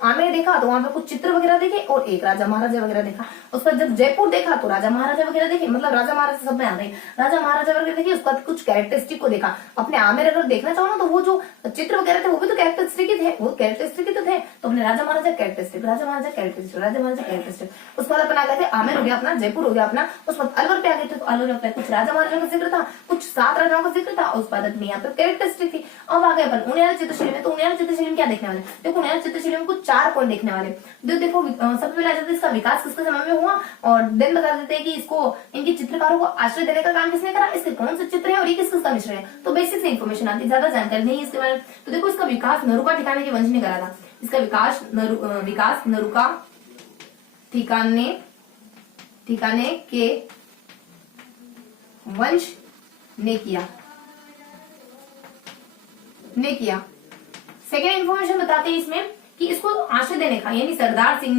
आमेर देखा तो वहां पे कुछ चित्र वगैरह देखे और एक राजा महाराजा वगैरह देखा। उसके बाद जब जयपुर देखा तो राजा महाराजा वगैरह देखे, मतलब राजा महाराजा सब में आ रहे हैं, राजा महाराजा वगैरह देखे। उसके बाद कुछ कैरेक्टरिस्टिक को देखा। अपने आमेर अगर देखना चाहो ना तो वो जो चित्र वगैरह थे वो भी तो कैरेक्टरिस्टिक ही थे, वो कैरेक्टरिस्टिक ही तो थे। तो अपने राजा महाराजा कैरेक्टरिस्टिक, राजा महाराजा कैरेक्टरिस्टिक, राजा महाराजा कैरेक्टरिस्टिक। उसके बाद अपन आ गए थे आमेर हो गया अपना, जयपुर हो गया अपना। उसके बाद अलवर पे आ गए थे, तो अलवर में कुछ राजा महाराजा का जिक्र था, कुछ 7 राजाओं का जिक्र था। उस बाद अपनी यहाँ पर कैरेक्टरिस्टिक थी। अब आ गए अपन उनियारा चित्रशैली में। तो उनियारा चित्रशैली में क्या देखने वाले, देखो उनियारा चित्रशैली में कुछ 4 पॉइंट देखने वाले। देखो सबसे पहले आ जाता है इसका विकास किसके समय में हुआ, और देन बता देते हैं कि इसको, इनके चित्रकारों को आश्रय देने का काम किसने करा, इसके कौन से चित्र है और ये किस किसका मिश्रण है। तो बेसिक से इन्फॉर्मेशन आती है, ज्यादा जानकारी नहीं है इसके बारे में। तो देखो इसका विकास नरुका ठिकाने के वंश ने करा था। इसका विकास नरुका ठिकाने के वंश ने किया। सेकेंड इंफॉर्मेशन बताते हैं इसमें कि इसको आश्रय देने का, यानी सरदार सिंह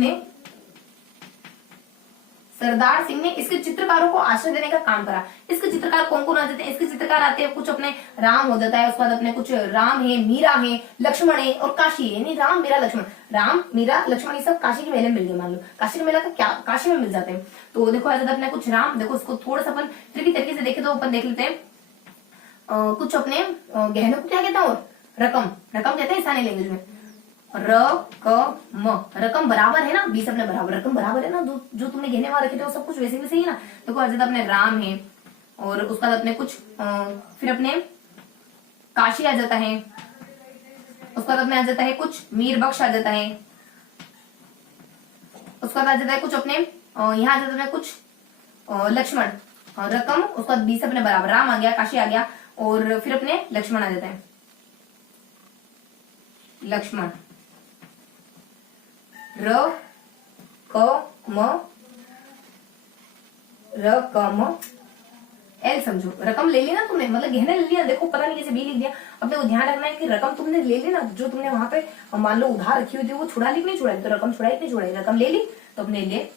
ने इसके चित्रकारों को आश्रय देने का काम करा। इसके चित्रकार कौन कौन आ जाते हैं, इसके चित्रकार आते हैं कुछ अपने राम हो जाता है, उसके बाद अपने कुछ राम है, मीरा है, लक्ष्मण है और काशी है। यानी राम मीरा लक्ष्मण ये सब काशी के मेले में मिल गए। मान लो काशी के मेला का क्या काशी में मिल जाते हैं। तो देखो आ जाता है अपने कुछ राम। देखो इसको थोड़ा सा अपन ट्रिकी तरीके से देखे तो अपन देख लेते हैं। कुछ अपने गहनों को क्या कहता है, और रकम कहते हैं स्थानीय लैंग्वेज में, रकम बराबर है ना, 20 अपने बराबर, रकम बराबर है ना, जो तुमने गहने वहां रखे थे वो सब कुछ वैसे वैसे ही ना। देखो आ जाता अपने राम है और उसके बाद अपने कुछ फिर अपने काशी आ जाता है। उसके बाद अपने आ जाता है कुछ मीर बख्श आ जाता है। उसके बाद आ जाता है कुछ अपने यहाँ आ जाता है कुछ लक्ष्मण, रकम, उसके बाद 20 अपने बराबर, राम आ गया, काशी आ गया और फिर अपने लक्ष्मण आ जाता है, लक्ष्मण, एल समझो। रकम ले ली ना तुमने, मतलब गहना ले लिया, देखो पता नहीं कैसे बी लिख दिया। अपने को ध्यान रखना है कि रकम तुमने ले ली ना, जो तुमने वहां पे मान लो उधार रखी हुई थी वो छुड़ा ली कि नहीं छुड़ाई, तो रकम छुड़ाई कि नहीं छुड़ाई, रकम ले ली तो अपने लिए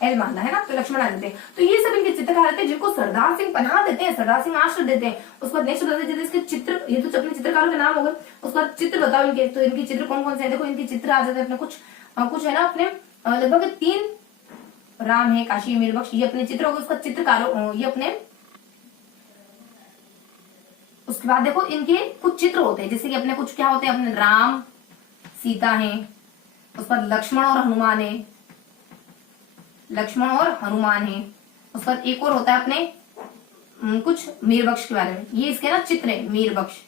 एल मानना है ना, तो लक्ष्मण आ जाते हैं। तो ये सब इनके चित्रकार रहते हैं जिनको सरदार सिंह पनाह देते हैं, सरदार सिंह आश्रय देते हैं। उसके बाद नेक्स्ट बताते हैं इसके चित्र, ये तो अपने चित्रकारों के नाम हो गए। उसके बाद चित्र बताओ इनके, तो इनके चित्र कौन कौन से हैं। देखो इनके चित्र आ जाते हैं अपने कुछ है ना, अपने लगभग 3 राम है, काशी, मीर बख्श, ये अपने चित्र हो गए। उसका चित्रकारों ये अपने, उसके बाद देखो इनके कुछ चित्र होते हैं, जैसे कि अपने कुछ क्या होते हैं, अपने राम सीता है, उसके बाद लक्ष्मण और हनुमान है, उसके बाद एक और होता है अपने कुछ मीर बख्श के बारे में, ये इसके ना चित्र है, मीर बख्श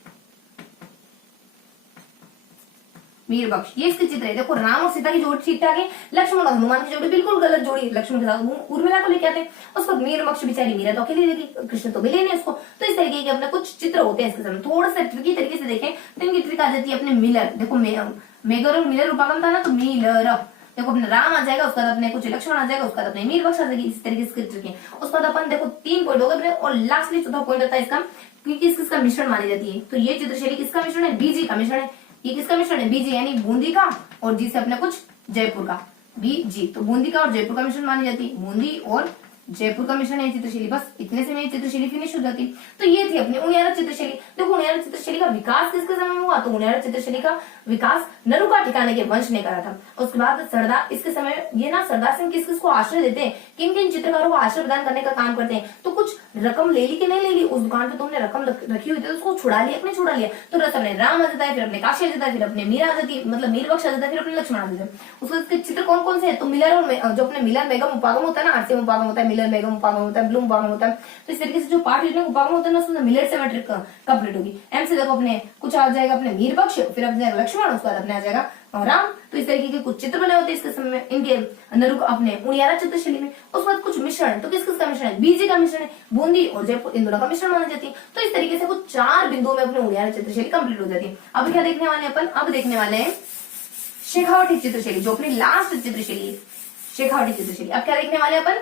ये इसके चित्र है। देखो राम और सीता की जोड़ी ठीक ठाक है, लक्ष्मण और हनुमान की जोड़ी बिल्कुल गलत जोड़ी, लक्ष्मण के साथ उर्मिला को लेके आते हैं। उसको मीर बख्श बेचारी मीरा तो अकेली रहेगी, कृष्ण तो मिले नहीं उसको। तो इस तरीके के अपने कुछ चित्र होते हैं इसके सामने। थोड़ा सा ट्रिकी तरीके से देखें तो इनकी ट्रिक आ जाती है अपने मिलर। देखो मेगर और मिलर रूपागम था ना, तो मिलर, देखो अपने राम आ जाएगा, उसके बाद अपने कुछ लक्ष्मण आ जाएगा, उसके बाद अपने मीर बख्श आ जाएगी। इस तरीके से ट्रिक है। उसके बाद अपन देखो 3 पॉइंट हो गए और लास्टली चौथा पॉइंट आता है इसका, क्योंकि किसका मिश्रण मानी जाती है। तो ये चित्रशैली किसका मिश्रण है, बीजी का मिश्रण है। ये किसका मिश्रण है, बीजी, यानी बूंदी का और जी से अपने कुछ जयपुर का, बीजी। तो बूंदी का और जयपुर का मिश्रण मानी जाती है, बूंदी और जयपुर का मिश्रण है चित्रशैली, बस इतने से मेरी चित्रशैली फिनिश हो जाती। तो ये थी अपनी उनियारा चित्रशैली। देखो उनियारा चित्रशैली का विकास किसके समय में हुआ, तो उनियारा चित्रशैली का विकास नरुका ठिकाने के वंश ने करा था। उसके बाद सरदार, इसके समय ये ना सरदार सिंह किस किस को आश्रय देते हैं, किन किन चित्रकारों को आश्रय प्रदान करने का काम करते हैं। तो कुछ रकम ले ली कि नहीं ले ली, उस दुकान पे तुमने रकम रखी हुई थी तो उसको छुड़ा लिया, अपने छुड़ा लिया। तो रसम ने राम आ जाता है, फिर अपने काशी आ जाता है, फिर अपने मीरा आ जाती है, मतलब मीर बख्श आ जाता है, फिर अपने लक्ष्मण आ जाता है। उसके चित्र कौन कौन से है, तो मिलर और जो अपने मिलर मेगम उपागम होता है ना, आरसीएम उपागम होता है, मिलर मेगम उपागम होता है, ब्लूम उपागम होता है। तो इस तरीके से जो पार्ट यूनिक उपागम होता है ना, उसमें मिलर से मैट्रिक कंप्लीट होगी। एम से देखो अपने कुछ आ जाएगा अपने मीर बख्श, फिर अपने लक्ष्मण, उसके बाद अपने आ जाएगा राम। तो इस तरीके के कुछ चित्र बने होते हैं इसके समय में, इनके नरुक अपने उनियारा चित्रशैली में। उसके बाद कुछ मिश्रण, तो किस किस का मिश्रण है, बीजे का मिश्रण है, बूंदी और जयपुर इन दोनों का मिश्रण मानी जाती है। तो इस तरीके से कुछ 4 बिंदुओं में अपने उनियारा चित्रशैली कंप्लीट हो जाती है। अब क्या देखने वाले हैं अपन, अब देखने वाले हैं शेखावटी चित्रशैली, जो अपनी लास्ट चित्रशैली है, शेखावटी चित्रशैली। अब क्या देखने वाले हैं अपन,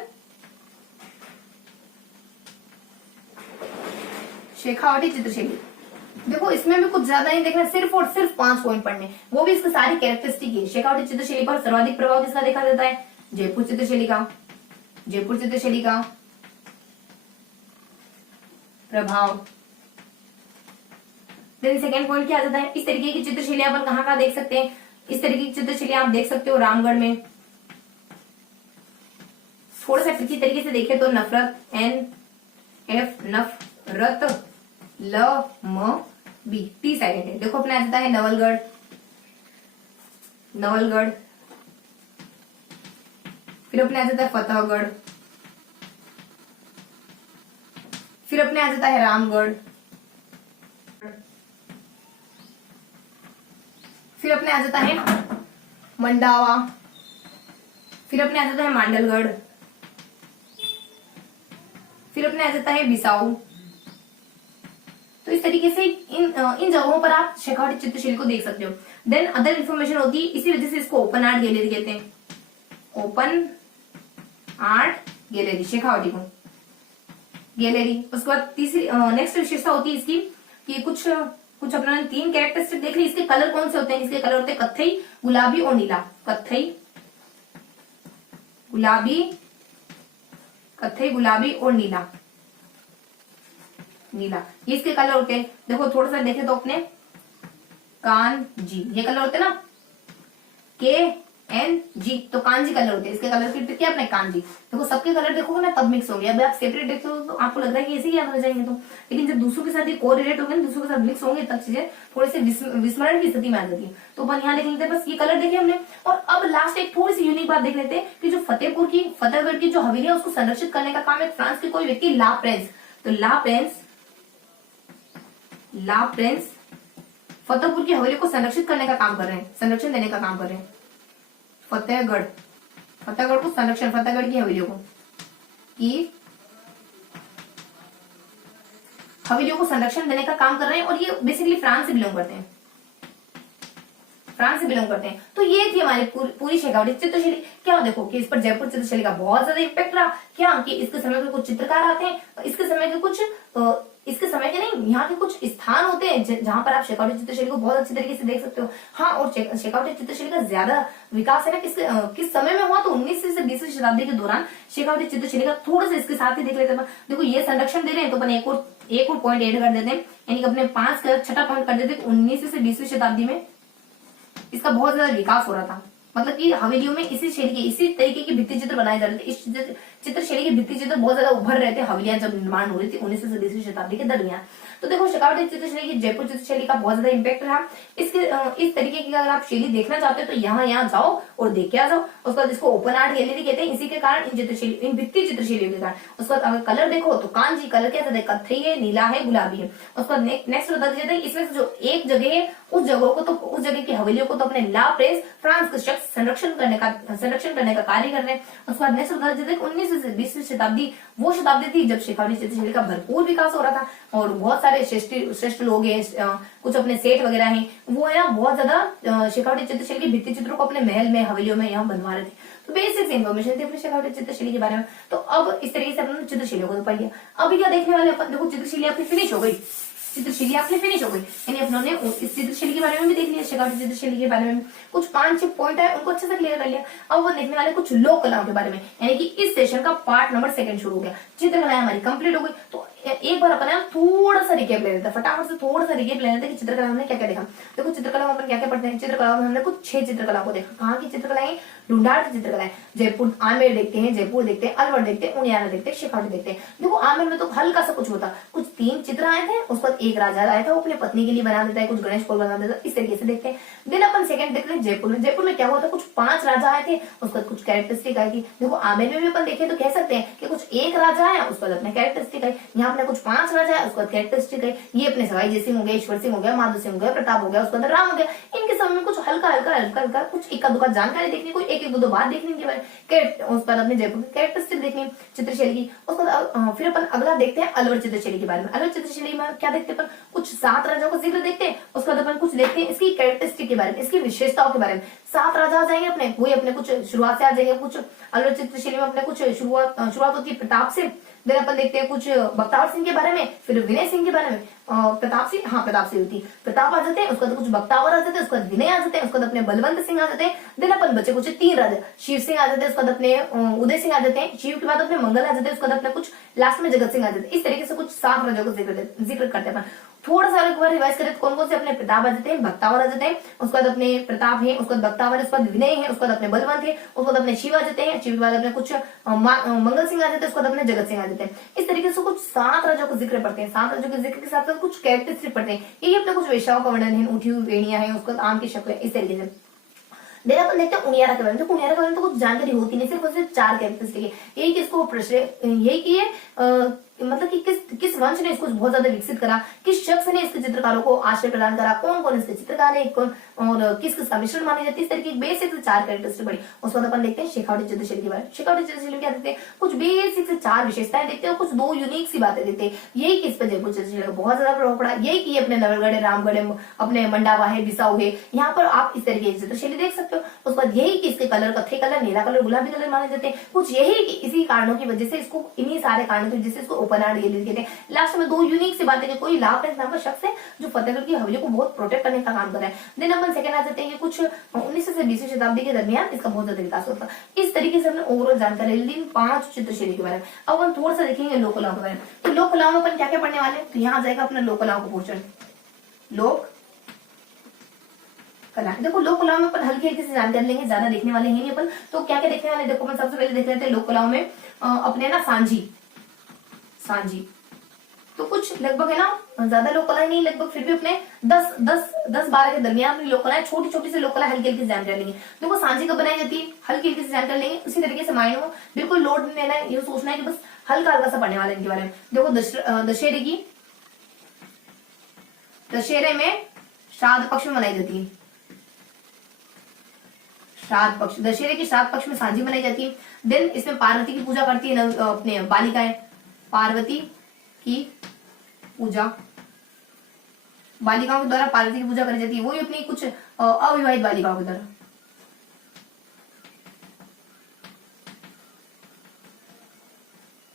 शेखावटी चित्रशैली। देखो इसमें भी कुछ ज्यादा नहीं देखना, सिर्फ और सिर्फ 5 पॉइंट पढ़ने, वो भी इसकी सारी कैरेक्टरिस्टिक है। शेखावटी चित्रशैली पर सर्वाधिक प्रभाव किसका देखा जाता है, जयपुर चित्रशैली का, जयपुर चित्रशैली का प्रभाव। फिर सेकेंड पॉइंट क्या आ जाता है, इस तरीके की चित्रशैली अपन कहाँ कहाँ देख सकते हैं, इस तरीके की चित्रशैली आप देख सकते हो रामगढ़ में। थोड़ा सा ट्रिकी तरीके से देखें तो नफरत, NF नफरत, ल म बी टी साइलेंट है। देखो अपना आ जाता है नवलगढ़, नवलगढ़, फिर अपने आ जाता है फतेहगढ़, फिर अपने आ जाता है रामगढ़, फिर अपने आ जाता है मंडावा, फिर अपने आ जाता है मांडलगढ़, फिर अपने आ जाता है बिसाऊ। तो इस तरीके से इन जगहों पर आप शेखावटी चित्रशैली को देख सकते हो। देन अदर इंफॉर्मेशन होती है, इसी वजह से इसको ओपन आर्ट गैलरी कहते हैं, ओपन आर्ट गैलरी, शेखावटी को गैलरी। उसके बाद तीसरी नेक्स्ट विशेषता होती है इसकी कि कुछ अपना 3 कैरेक्टरिस्टिक देख ली। इसके कलर कौन से होते हैं, इसके कलर होते हैं कत्थई, गुलाबी और नीला, कत्थई, गुलाबी, कत्थई, गुलाबी और नीला, नीला, ये इसके कलर होते हैं। देखो थोड़ा सा देखे तो अपने कांजी, ये कलर होते हैं ना, KNG, तो कांजी कलर होते हैं, इसके कलर की क्या अपने कांजी। देखो सबके कलर देखोगे ना तब मिक्स होंगे, अभी आप सेपरेट देखते हो तो आपको लग रहा है कि ऐसे ही याद हो जाएंगे, तो लेकिन जब दूसरों के साथ ये कोरिलेट होंगे, दूसरों के साथ मिक्स होंगे, तब चीजें थोड़ी सी विस्मरण की स्थिति में आ जाती है। तो अपन यहाँ देख लेते हैं, बस ये कलर देखे हमने। और अब लास्ट एक थोड़ी सी यूनिक बात देख लेते हैं कि जो फतेहगढ़ की जो हवेली है उसको संरक्षित करने का काम एक फ्रांस के कोई व्यक्ति ला प्रेंस, तो ला प्रेंस फतेहपुर की हवेली को संरक्षित करने का काम कर रहे हैं, संरक्षण देने का काम कर रहे हैं। फतेहगढ़ को संरक्षण, फतेहगढ़ की हवेलियों को संरक्षण देने का काम कर रहे हैं। और ये बेसिकली फ्रांस से बिलोंग करते हैं, फ्रांस से बिलोंग करते हैं। तो ये थी हमारी पूरी शेखावटी चित्रशैली। क्या देखो कि इस पर जयपुर चित्रशैली का बहुत ज्यादा इम्पैक्ट रहा, क्या कि इसके समय के कुछ चित्रकार आते हैं, इसके समय के कुछ इसके समय के नहीं, यहाँ के कुछ स्थान होते हैं जहां पर आप शेखावटी चित्रशैली को बहुत अच्छी तरीके से देख सकते हो। हाँ, और शेखावटी चित्रशैली का ज्यादा विकास है ना किस समय में हुआ, तो 19वीं से 20वीं शताब्दी के दौरान शेखावटी चित्रशैली का थोड़ा सा इसके साथ ही देख लेते हैं। देखो ये संरक्षण दे रहे हैं तो अपन एक और पॉइंट ऐड कर देते हैं, यानी कि अपने 5 का छठा पॉइंट कर देते हैं। 19वीं से 20वीं शताब्दी में इसका बहुत ज्यादा विकास हो रहा था, मतलब कि हवेलियों में इसी तरीके की भित्ति चित्र बनाए जा रहे थे। इस चित्रशैली के भित्ति चित्र बहुत ज्यादा उभर रहे थे हवेलियां जब निर्माण हो रही थी 19वीं से 20वीं शताब्दी के दरमियान। तो देखो शेखावटी चित्रशैली की जयपुर चित्रशैली का बहुत ज्यादा इम्पैक्ट रहा। इस तरीके की अगर आप शैली देखना चाहते हो तो यहाँ जाओ और देख के आ जाओ। उसके बाद इसको ओपन आर्ट गैलरी कहते हैं, इसी के कारण इन भित्ति चित्रशैलियों के कारण। उसके बाद अगर कलर देखो तो कांजी कलर क्या है, कत्थई है, नीला है, गुलाबी है। उसके बाद नेक्स्ट बता दीजिए था इसमें से जो एक जगह है उस जगह की हवेलियों को तो अपने ला प्रेस फ्रांस के शख्स संरक्षण करने का कार्य कर रहे हैं। उसके बाद नेक्स्ट बता दीजिए 19वीं से 20वीं शताब्दी वो शताब्दी थी जब शेखावटी चित्रशैली का भरपूर विकास हो रहा था और बहुत सारे श्रेष्ठ लोग हैं, कुछ अपने सेठ वगैरह हैं, वो है ना बहुत ज्यादा शेखावटी चित्रशैली की भित्ति चित्रों को अपने महल में हवेलियों में यहाँ बनवा रहे थे। तो बेसिक इन्फॉर्मेशन थी अपने शेखावटी चित्रशैली के बारे में। तो अब इस तरीके से अपने चित्रशैलियों को तो पढ़ लिया। अभी क्या देखने वाले अपन, देखो चित्रशैली अपनी फिनिश हो गई, चित्रशैली आपने फिनिश हो गई, यानी अपनों ने इस चित्रशैली के बारे में भी देख लिया, शेखावटी चित्रशैली के बारे में कुछ 5-6 पॉइंट है उनको अच्छे से क्लियर कर लिया। अब वो देखने वाले कुछ लोक कलाओं के बारे में, यानी कि इस सेशन का पार्ट नंबर 2 शुरू हो गया। चित्रकला हमारी कंप्लीट हो गई। तो एक बार अपन थोड़ा सा रिकेप ले लेते हैं, फटाफट से थोड़ा सा रिकेप ले लेते हैं कि चित्रकला में हमने क्या क्या देखा। देखो चित्रकला में अपन क्या क्या पढ़ते हैं, चित्रकला में हमने कुछ 6 चित्रकला को देखा। कहाँ की चित्रकलाएं? ढूंढाड़ की चित्रकलाएं, जयपुर आमेर देखते हैं, जयपुर देखते हैं, अलवर देखते हैं, उनियारा देखते हैं, शेखावटी देखते हैं। देखो आमेर में तो हल्का सा कुछ होता, कुछ 3 चित्र आए थे, उसके बाद एक राजा आया था, वो अपनी पत्नी के लिए बना देता है, कुछ गणेश को बना देता है, इस तरीके से देखते हैं। देन अपन सेकंड देखते हैं जयपुर में। जयपुर में क्या हुआ था, कुछ 5 राजा आए थे, उसके बाद कुछ कैरेक्टरिस्टिक आएगी। देखो आमेर में भी अपन देखें तो कह सकते हैं कि कुछ एक राजा आया, उसके बाद अपने कैरेक्टरिस्टिक आई। यहाँ अपने कुछ 5 राजा है, उसके बाद कैरेक्टरिस्टिक आई। ये अपने सवाई जय सिंह हो गया, ईश्वर सिंह हो गया, माधो सिंह हो गया, प्रताप हो गया, उसके बाद राम हो गया। इनके समय में कुछ हल्का हल्का कुछ इक्का दुक्का जानकारी देखनी, कोई एक दो बात देखनी के बारे में। उस पर अपने जयपुर की कैरेक्टरिस्टिक देखनी चित्रशैली की। उसके बाद फिर अपन अगला देखते हैं अलवर चित्रशैली के बारे में। अलवर चित्रशैली में क्या देखते हैं अपन, कुछ 7 राजाओं का जिक्र देखते हैं। उसके बाद अपन कुछ देखते हैं इसकी कैरेक्टरिस्टिक के बारे में, इसकी विशेषताओं के बारे में। 7 राजा आ जाएंगे अपने, वही अपने कुछ शुरुआत से आ जाएंगे। कुछ अलवर चित्रशैली में अपने कुछ शुरुआत होती है प्रताप से। देन अपन देखते हैं कुछ बख्तावर सिंह के बारे में, फिर विनय सिंह के बारे में। प्रताप सिंह, हाँ प्रताप सिंह होती, प्रताप आ जाते हैं, उसके बाद कुछ बख्तावर आ जाते हैं, उसके बाद विनय आ जाते हैं, उसके बाद अपने बलवंत सिंह आ जाते हैं। देन अपन बचे कुछ 3 राजा, शिव सिंह आ जाते हैं, उसके बाद अपने उदय सिंह आ जाते हैं, शिव के बाद अपने मंगल आ जाते हैं, उसके बाद अपने कुछ लास्ट में जगत सिंह आ जाते हैं। इस तरीके से कुछ 7 राजाओं का जिक्र करते हैं अपन। थोड़ा सा एक बार रिवाइज करें तो कौन कौन से अपने प्रताप आ जाते हैं, भक्तावर आ जाते हैं, उसके बाद अपने प्रताप है, उसके बाद भक्तावर है, उसके बाद विनय है, उसके बाद अपने बलवंत है, उसके बाद अपने शिव आ जाते हैं, शिव के बाद अपने कुछ मंगल सिंह आ जाते हैं, उसके बाद अपने जगत सिंह आ जाते हैं। इस तरीके से कुछ 7 राजाओं का जिक्र पढ़ते हैं। 7 राजाओं के जिक्र के साथ साथ कुछ कैरेक्टरिस्टिक पढ़ते हैं, ये अपने कुछ वेश्याओं का वर्णन है, उठी हुई वेणियां है, उसके बाद आम की शक्ल है, इस तरीके से। देन अपन देखते हैं उनियारा के बारे में। तो उनियारा के बारे में तो कुछ जानकारी होती नहीं, सिर्फ 4 कैरेक्टरिस्टिक है। यही कि इसको यही कि ये मतलब कि किस वंश ने इसको बहुत ज्यादा विकसित करा, किस शख्स ने इसके चित्रकारों को आश्रय प्रदान करा, कौन कौन इसके चित्रकार है, कौन और किस का मिश्रण मानी जाती है। इस तरीके बेसिक से 4 कैरेक्टरिस्टिक पड़ी। उसके बाद अपन देखते हैं शेखावटी चित्रशैली के बारे में। शेखावटी चित्रशैली में क्या देखते हैं, कुछ बेसिक से 4 विशेषताएं देखते हैं और कुछ 2 यूनिक सी बातें देखते हैं। यही कि इस पर जयपुर चित्रशैली का बहुत ज्यादा प्रभाव पड़ा। यही कि अपने नवलगढ़ है, रामगढ़ है, अपने मंडावा है, बिसाऊ है, यहाँ पर आप इस तरीके की चित्रशैली देख सकते हो। उसके बाद यही कि इसके कलर कत्थे कलर, नीला कलर, गुलाबी कलर माने जाते हैं। कुछ यही कि इसी कारणों की वजह से इसको, इन्हीं सारे कारणों की वजह से इसको ओपन कहते हैं। लास्ट में 2 यूनिक सी बातें कि कोई लाभदायक नाम का शख्स है जो फतेहगढ़ की हवेली को बहुत प्रोटेक्ट करने का काम कर रहा है। देन अपन सेकंड आ जाते हैं कि कुछ 19वीं से 20वीं शताब्दी के दरमियान इसका बहुत ज्यादा विकास होता है। इस तरीके से हमने ओवरऑल जानकारी ली 5 चित्रशैली के बारे में। अब हम थोड़ा सा देखेंगे लोक कलाओं के बारे में। तो लोक कलाओं में अपन क्या क्या पढ़ने वाले हैं, तो यहाँ जाएगा अपना लोक कलाओं का पोर्शन, लोक कला। देखो लोक कलाओं में अपन हल्की हल्की से जानकारी लेंगे, ज्यादा देखने वाले हैं नहीं अपन। तो क्या क्या देखने वाले, देखो अपन सबसे पहले देख लेते हैं लोक कलाओं में अपने ना सांझी। तो कुछ लगभग है ना, ज्यादा लोक कलाएं नहीं, लगभग फिर भी अपने 10-12 के दरमियान लोक कलाएं, छोटी छोटी से लोक कला हल्की हल्की से जानकारी लेंगे। देखो सांझी कब बनाई जाती है, हल्की हल्की से जानकारी लेंगे। उसी तरीके से माइंड में बिल्कुल लोड नहीं लेना है, ये सोचना है कि बस हल्का हल्का सा पढ़ने वाले इनके बारे में। देखो दशहरे में श्राद्ध पक्ष में मनाई जाती है। श्राद्ध पक्ष, दशहरे के श्राद्ध पक्ष में सांझी बनाई जाती है। देन इसमें पार्वती की पूजा करती है अपने बालिकाएं, पार्वती की पूजा, बालिकाओं के द्वारा पार्वती की पूजा करी जाती है, वही अपनी कुछ अविवाहित बालिकाओं के द्वारा।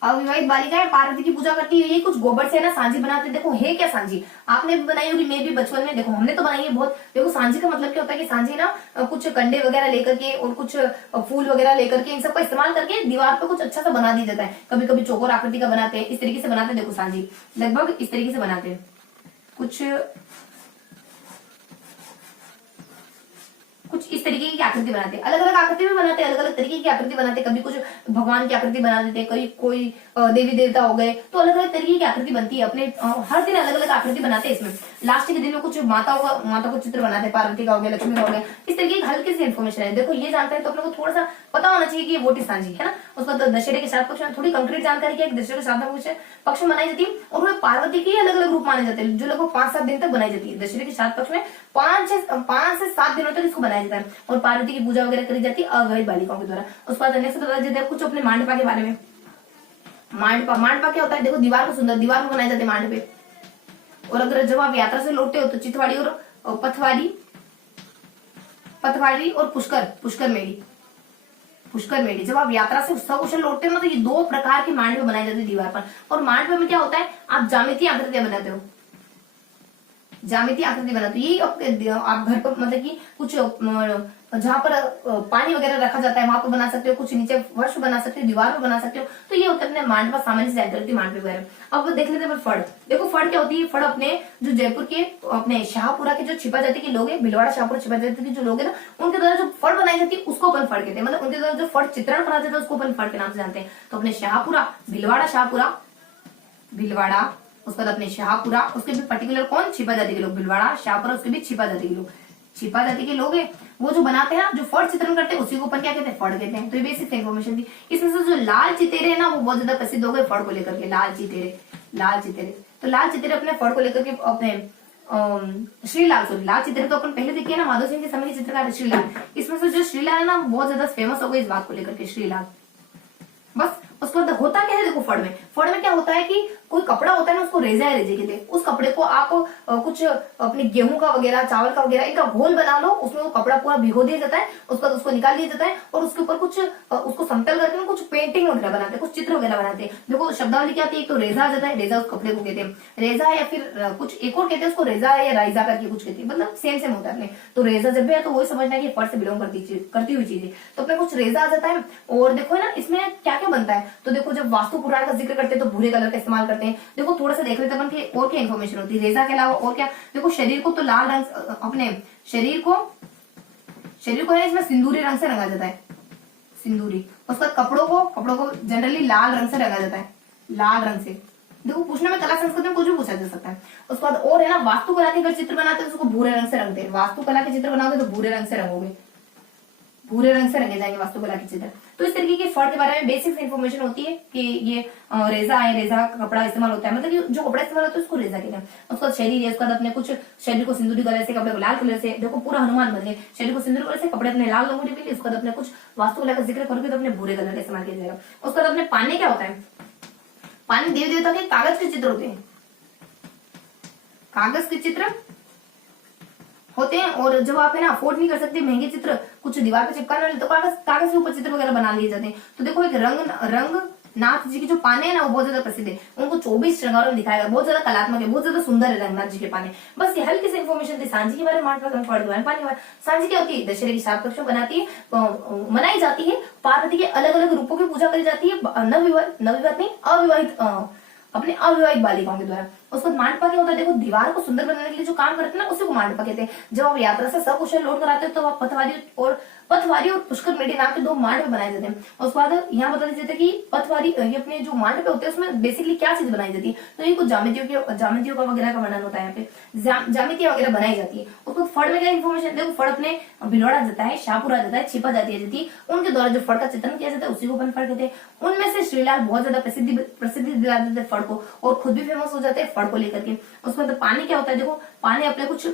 अविवाहित बालिकाएं पार्वती की पूजा करती है। ये कुछ गोबर से ना सांझी बनाते हैं। देखो है क्या सांझी, आपने भी बनाई होगी, मैं भी बचपन में, देखो हमने तो बनाई है बहुत। देखो सांझी का मतलब क्या होता है कि सांझी ना कुछ कंडे वगैरह लेकर के और कुछ फूल वगैरह लेकर के इन सबका इस्तेमाल करके दीवार पे कुछ अच्छा सा बना दिया जाता है। कभी कभी चौकोर आकृति का बनाते हैं, इस तरीके से बनाते हैं। देखो सांझी लगभग इस तरीके से बनाते हैं। कुछ इस तरीके की आकृति बनाते हैं, अलग अलग आकृति भी बनाते हैं, अलग अलग तरीके की आकृति बनाते हैं। कभी कुछ भगवान की आकृति बना देते हैं, कोई देवी देवता हो गए, तो अलग अलग तरीके की आकृति बनती है। अपने हर दिन अलग अलग आकृति बनाते हैं। इसमें लास्ट के दिन में कुछ माता को चित्र बनाते हैं, पार्वती का हो गया, लक्ष्मी का हो गया। इस तरीके की हल्की सी इन्फॉर्मेशन है। देखो ये जानकारी तो अपने को थोड़ा सा पता होना चाहिए कि ये वोट सांझी है ना। उसका दशहरे के श्राद्ध पक्ष में थोड़ी कंक्रीट जानकारी क्या है, दशहरे के श्राद्ध पक्ष में बनाई जाती है और वह पार्वती के अलग अलग रूप माने जाते हैं, जो लगभग 5-7 दिन तक बनाई जाती है। दशहरे के श्राद्ध पक्ष में 5 से 7 दिनों तक इसको बनाया जाता है और पार्वती की पूजा वगैरह करी जाती है अविवाहित बालिकाओं के द्वारा। उसके बाद नेक्स्ट बता देते हैं कुछ अपने मांडपा के बारे में। मांडपा क्या होता है, देखो दीवार को सुंदर, दीवार को बनाए जाते हैं मांड पे। और अगर जब आप यात्रा से लौटते हो तो चितवाड़ी और पथवाड़ी और पुष्कर मेड़ी, जब आप यात्रा से सकुशल लौटते हो ना, तो ये 2 प्रकार के मांडवे बनाए जाते हैं दीवार पर। और मांडवे में क्या होता है, आप ज्यामितीय आकृतियां बनाते हो। ज्यामितीय आकृति बना, तो ये आप घर पर मतलब कि कुछ जहाँ पर पानी वगैरह रखा जाता है वहां पर बना सकते हो, कुछ नीचे फर्श बना सकते हो, दीवार पर बना सकते हो। तो ये होता है अपने मांडवा सामान्य सैद्धांतिक मांडवे वगैरह। अब देख लेते हैं फड़। देखो फड़ क्या होती है, फड़ अपने जो जयपुर के अपने शाहपुरा के जो छिपा जाति के लोग हैं, भिलवाड़ा शाहपुरा छिपा जाति के जो लोग हैं ना, उनके द्वारा जो फड़ बनाई जाती है उसको अपन फड़ कहते हैं, मतलब उनके द्वारा जो फड़ चित्रण बनाते थे उसको अपन फड़ के नाम से जानते हैं। तो अपने शाहपुरा, भिलवाड़ा शाहपुरा, भिलवाड़ा, उसके बाद अपने शाहपुरा, उसके भी पर्टिकुलर कौन, छिपा जाति के लोग, भिलवाड़ा शाहपुरा, उसके भी छिपा जाति के लोग, छिपा जाति के लोग हैं वो जो बनाते हैं ना, जो फड़ चित्रण करते हैं उसी को अपन क्या कहते हैं, फड़ कहते हैं। तो ये बेसिक इन्फॉर्मेशन थी। इसमें से जो लाल चितेरे है ना वो बहुत ज्यादा प्रसिद्ध हो गए फड़ को लेकर के, लाल चितेरे, लाल चितेरे। तो लाल चितेरे अपने फड़ को लेकर के अपने श्रीलाल, सॉरी लाल चितेरे तो अपन पहले देखिए ना, माधव सिंह के समय के चित्रकार श्रीलाल। इसमें से जो श्रीलाल है ना बहुत ज्यादा फेमस हो गए इस बात को लेकर के, श्रीलाल। बस उसके बाद होता क्या है, देखो फड़ में क्या होता है कि कोई कपड़ा होता है ना, उसको रेजा है, रेजे कहते हैं। उस कपड़े को आप कुछ अपने गेहूं का वगैरह, चावल का वगैरह इनका घोल बना लो, उसमें वो कपड़ा पूरा भिगो दिया जाता है, उसके बाद उसको निकाल दिया जाता है और उसके ऊपर कुछ उसको समतल करके कुछ पेंटिंग वगैरह बनाते हैं, कुछ चित्र वगैरह बनाते हैं। देखो शब्दावली क्या आती है, एक तो रेजा आ जाता है, रेजा उस कपड़े को कहते हैं, रेजा या फिर कुछ एक और कहते हैं उसको, रेजा या राइजा करके कुछ कहते हैं, मतलब सेम होता है अपने। तो रेजा जब भी है तो वही समझना है कि फड़ से बिलोंग करती हुई चीज है। तो अपने कुछ रेजा आ जाता है। और देखो ना इसमें क्या क्या बनता है, तो देखो जब वास्तु पुराण का जिक्र करते हैं तो भूरे कलर का इस्तेमाल करते हैं। देखो थोड़ा सा देख लेते हैं कि और क्या इन्फॉर्मेशन होती है रेजा के अलावा और क्या। देखो शरीर को तो लाल रंग, अपने शरीर को है इसमें सिंदूरी रंग से रंगा जाता है, सिंदूरी। उसके बाद कपड़ों को जनरली लाल रंग से रंगा जाता है, लाल रंग से। देखो पूछने में कला संस्कृति में कुछ भी पूछा जा सकता है। उसके बाद और है ना, वास्तुकला के अगर चित्र बनाते हैं तो उसको भूरे रंग से रंगते हैं, वास्तुकला के चित्र बनाओगे तो भूरे रंग से रंगोगे, भूरे रंग से रंगे जाएंगे वास्तुकला के चित्र। तो इस तरीके के फड़ के बारे में बेसिक इन्फॉर्मेशन होती है कि ये रेजा है, रेजा का कपड़ा इस्तेमाल होता है, मतलब जो कपड़ा इस्तेमाल होता है उसको रेजा कहते हैं। उसका शरीर है, उसका अपने कुछ शरीर को सिंदूरी कलर से, कपड़े को लाल कलर से, देखो पूरा हनुमान बन गए, शरीर को सिंदूरी कलर से, कपड़े अपने लाल रंगोली भी, उसके बाद अपने कुछ वास्तुकला का जिक्र करोगे तो अपने भूरे कलर का इस्तेमाल किया जाएगा। उसके बाद अपने पानी क्या होता है, पानी देवी देवता के कागज के चित्र होते हैं, कागज के चित्र होते हैं। और जब आप है ना अफोर्ड नहीं कर सकते महंगे चित्र कुछ दीवार पे चिपकाने वाले, तो कागज के ऊपर चित्र वगैरह बना लिए जाते हैं। तो देखो एक रंगनाथ जी के जो पाने हैं ना वो बहुत ज्यादा प्रसिद्ध है, उनको 24 श्रृंगारों में दिखाया गया, बहुत ज्यादा कलात्मक है, बहुत ज्यादा सुंदर है रंगनाथ जी के पाने। बस ये हल्की सी इन्फॉर्मेशन थी सांझी के बारे में, पानी वाले। सांझी क्या होती है, दशहरे की 7 पक्षों बनाती है, मनाई जाती है, पार्वती के अलग अलग रूपों की पूजा करी जाती है, नवविवाहित नहीं, अविवाहित अपने अविवाहित बालिकाओं के द्वारा। उसके बाद मांडपा क्या होता है, देखो दीवार को सुंदर बनाने के लिए जो काम करते हैं ना उसी को मांडपा कहते हैं। जब आप यात्रा से सकुशल लौट कर आते हैं तो आप पथवारी और पुष्कर मेढी नाम के 2 मांडपे बनाए जाते हैं। उसके बाद यहाँ बता दीजिए कि पथवारी ये अपने जो मांडपे होते हैं उसमें बेसिकली क्या चीज बनाई जाती है, तो ये कुछ जामितियों का वगैरह का वर्णन होता है, यहाँ पे जामितियां वगैरह बनाई जाती है। उसको फड़ में क्या इन्फॉर्मेशन, देखो फड़ अपने भिलवाड़ा जाता है, शाहपुरा जाता है, छिपा जाती है, उनके द्वारा जो फड़ का चित्रण किया जाता है उसी को अपन फड़ कहते हैं। उनमें से श्रीलाल बहुत ज्यादा प्रसिद्धि दिला देते हैं फड़ को, और खुद भी फेमस हो जाते हैं फड़ को लेकर के। उसके बाद पानी क्या होता है, देखो पानी अपने कुछ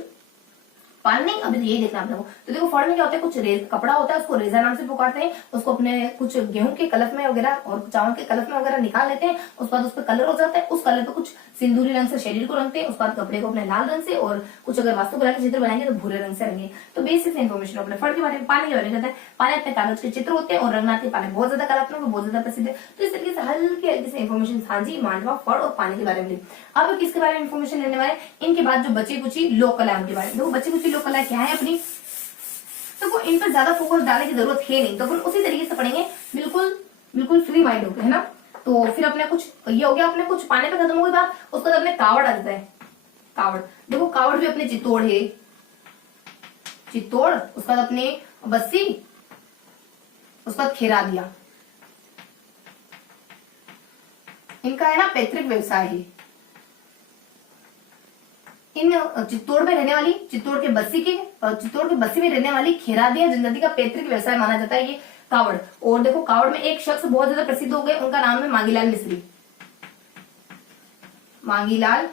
पानी नहीं, अभी तो यही देखना आप लोगों को। तो देखो फड़ में क्या होता है, कुछ कपड़ा होता है उसको रेजा नाम से पुकारते हैं, उसको अपने कुछ गेहूं के कलफ में वगैरह और चावल के कलफ में वगैरह निकाल लेते हैं। उसके बाद उस पर कलर हो जाता है, उस कलर पे कुछ सिंदूरी रंग से शरीर को रंगते हैं, उसके बाद कपड़े को अपने लाल रंग से, और कुछ अगर वास्तुकला के चित्र बनाएंगे तो भूरे रंग से रंगे। तो बेसिक इन्फॉर्मेशन अपने फड़ के बारे में। पानी के बारे में कहता है, पानी अपने कागज के चित्र होते हैं, और रंगनाथ के पानी बहुत ज्यादा कलात्मक, बहुत ज्यादा प्रसिद्ध है। तो इस तरीके से हल्की हल्की से इन्फॉर्मेशन सांझी, मांडवा, फड़ और पानी के बारे में। अब किसके बारे में इन्फॉर्मेशन लेने वाले, इनके बाद जो बची कुची लोक कला उनके बारे में। देखो बची कुची लोक कला क्या है अपनी, तो इन पर ज्यादा फोकस डालने की जरूरत है नहीं, तो अपन उसी तरीके से पढ़ेंगे, बिल्कुल फ्री माइंड होकर, है ना। तो फिर अपने कुछ ये हो गया, अपने कुछ पाने पे खत्म हो गई बात। उसके बाद अपने कावड़ आ जाता है, कावड़। देखो कावड़ भी अपने चित्तौड़ है, चित्तौड़, उसके बाद अपने बस्सी, उसके बाद खेरा दिया, इनका है ना पैतृक व्यवसाय है। इन चित्तौड़ में रहने वाली, चित्तौड़ के बस्सी में रहने वाली खेरादिया जनजाति का पैतृक व्यवसाय माना जाता है ये कावड़। और देखो कावड़ में एक शख्स बहुत ज्यादा प्रसिद्ध हो गए, उनका नाम है मांगीलाल मिस्त्री, मांगीलाल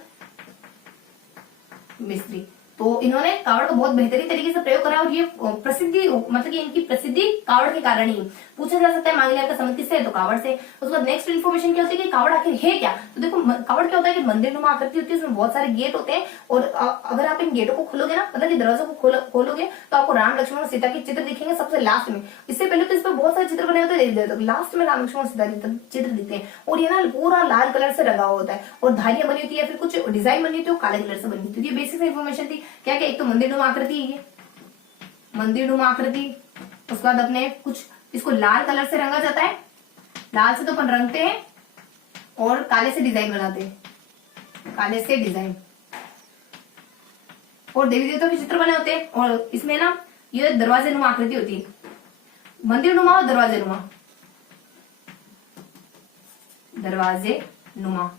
मिस्त्री। तो इन्होंने कावड़ का बहुत बेहतरीन तरीके से प्रयोग करा और ये प्रसिद्धि मतलब कि इनकी प्रसिद्धि कावड़ के कारण ही। पूछा जा सकता है मांगलियार का संबंध किससे है, तो कावड़ से। उसके बाद नेक्स्ट इन्फॉर्मेशन क्या होती है कि कावड़ आखिर है क्या। तो देखो कावड़ क्या होता है कि मंदिर नुमा आकृति होती है, उसमें बहुत सारे गेट होते हैं और अगर आप इन गेटों को खोलोगे ना, मतलब कि दरवाजों को खोलोगे तो आपको राम लक्ष्मण और सीता के चित्र दिखेंगे सबसे लास्ट में। इससे पहले तो इस पर बहुत सारे चित्र बने होते हैं, लास्ट में राम लक्ष्मण और सीता के चित्र दिखते हैं और ये ना पूरा लाल कलर से रंगा होता है और धारियां बनी होती है, फिर कुछ डिजाइन बनी होती है काले कलर से बनी होती है। ये बेसिक इन्फॉर्मेशन थी। क्या क्या, एक तो मंदिर नुमा आकृति है, ये मंदिर नुमा आकृति। उसके बाद अपने कुछ इसको लाल कलर से रंगा जाता है, लाल से तो अपन रंगते हैं और काले से डिजाइन बनाते हैं, काले से डिजाइन। और देवी देवताओं के चित्र बने होते हैं और इसमें ना ये दरवाजे नुमा आकृति होती है, मंदिर नुमा और दरवाजे नुमा, दरवाजे नुमा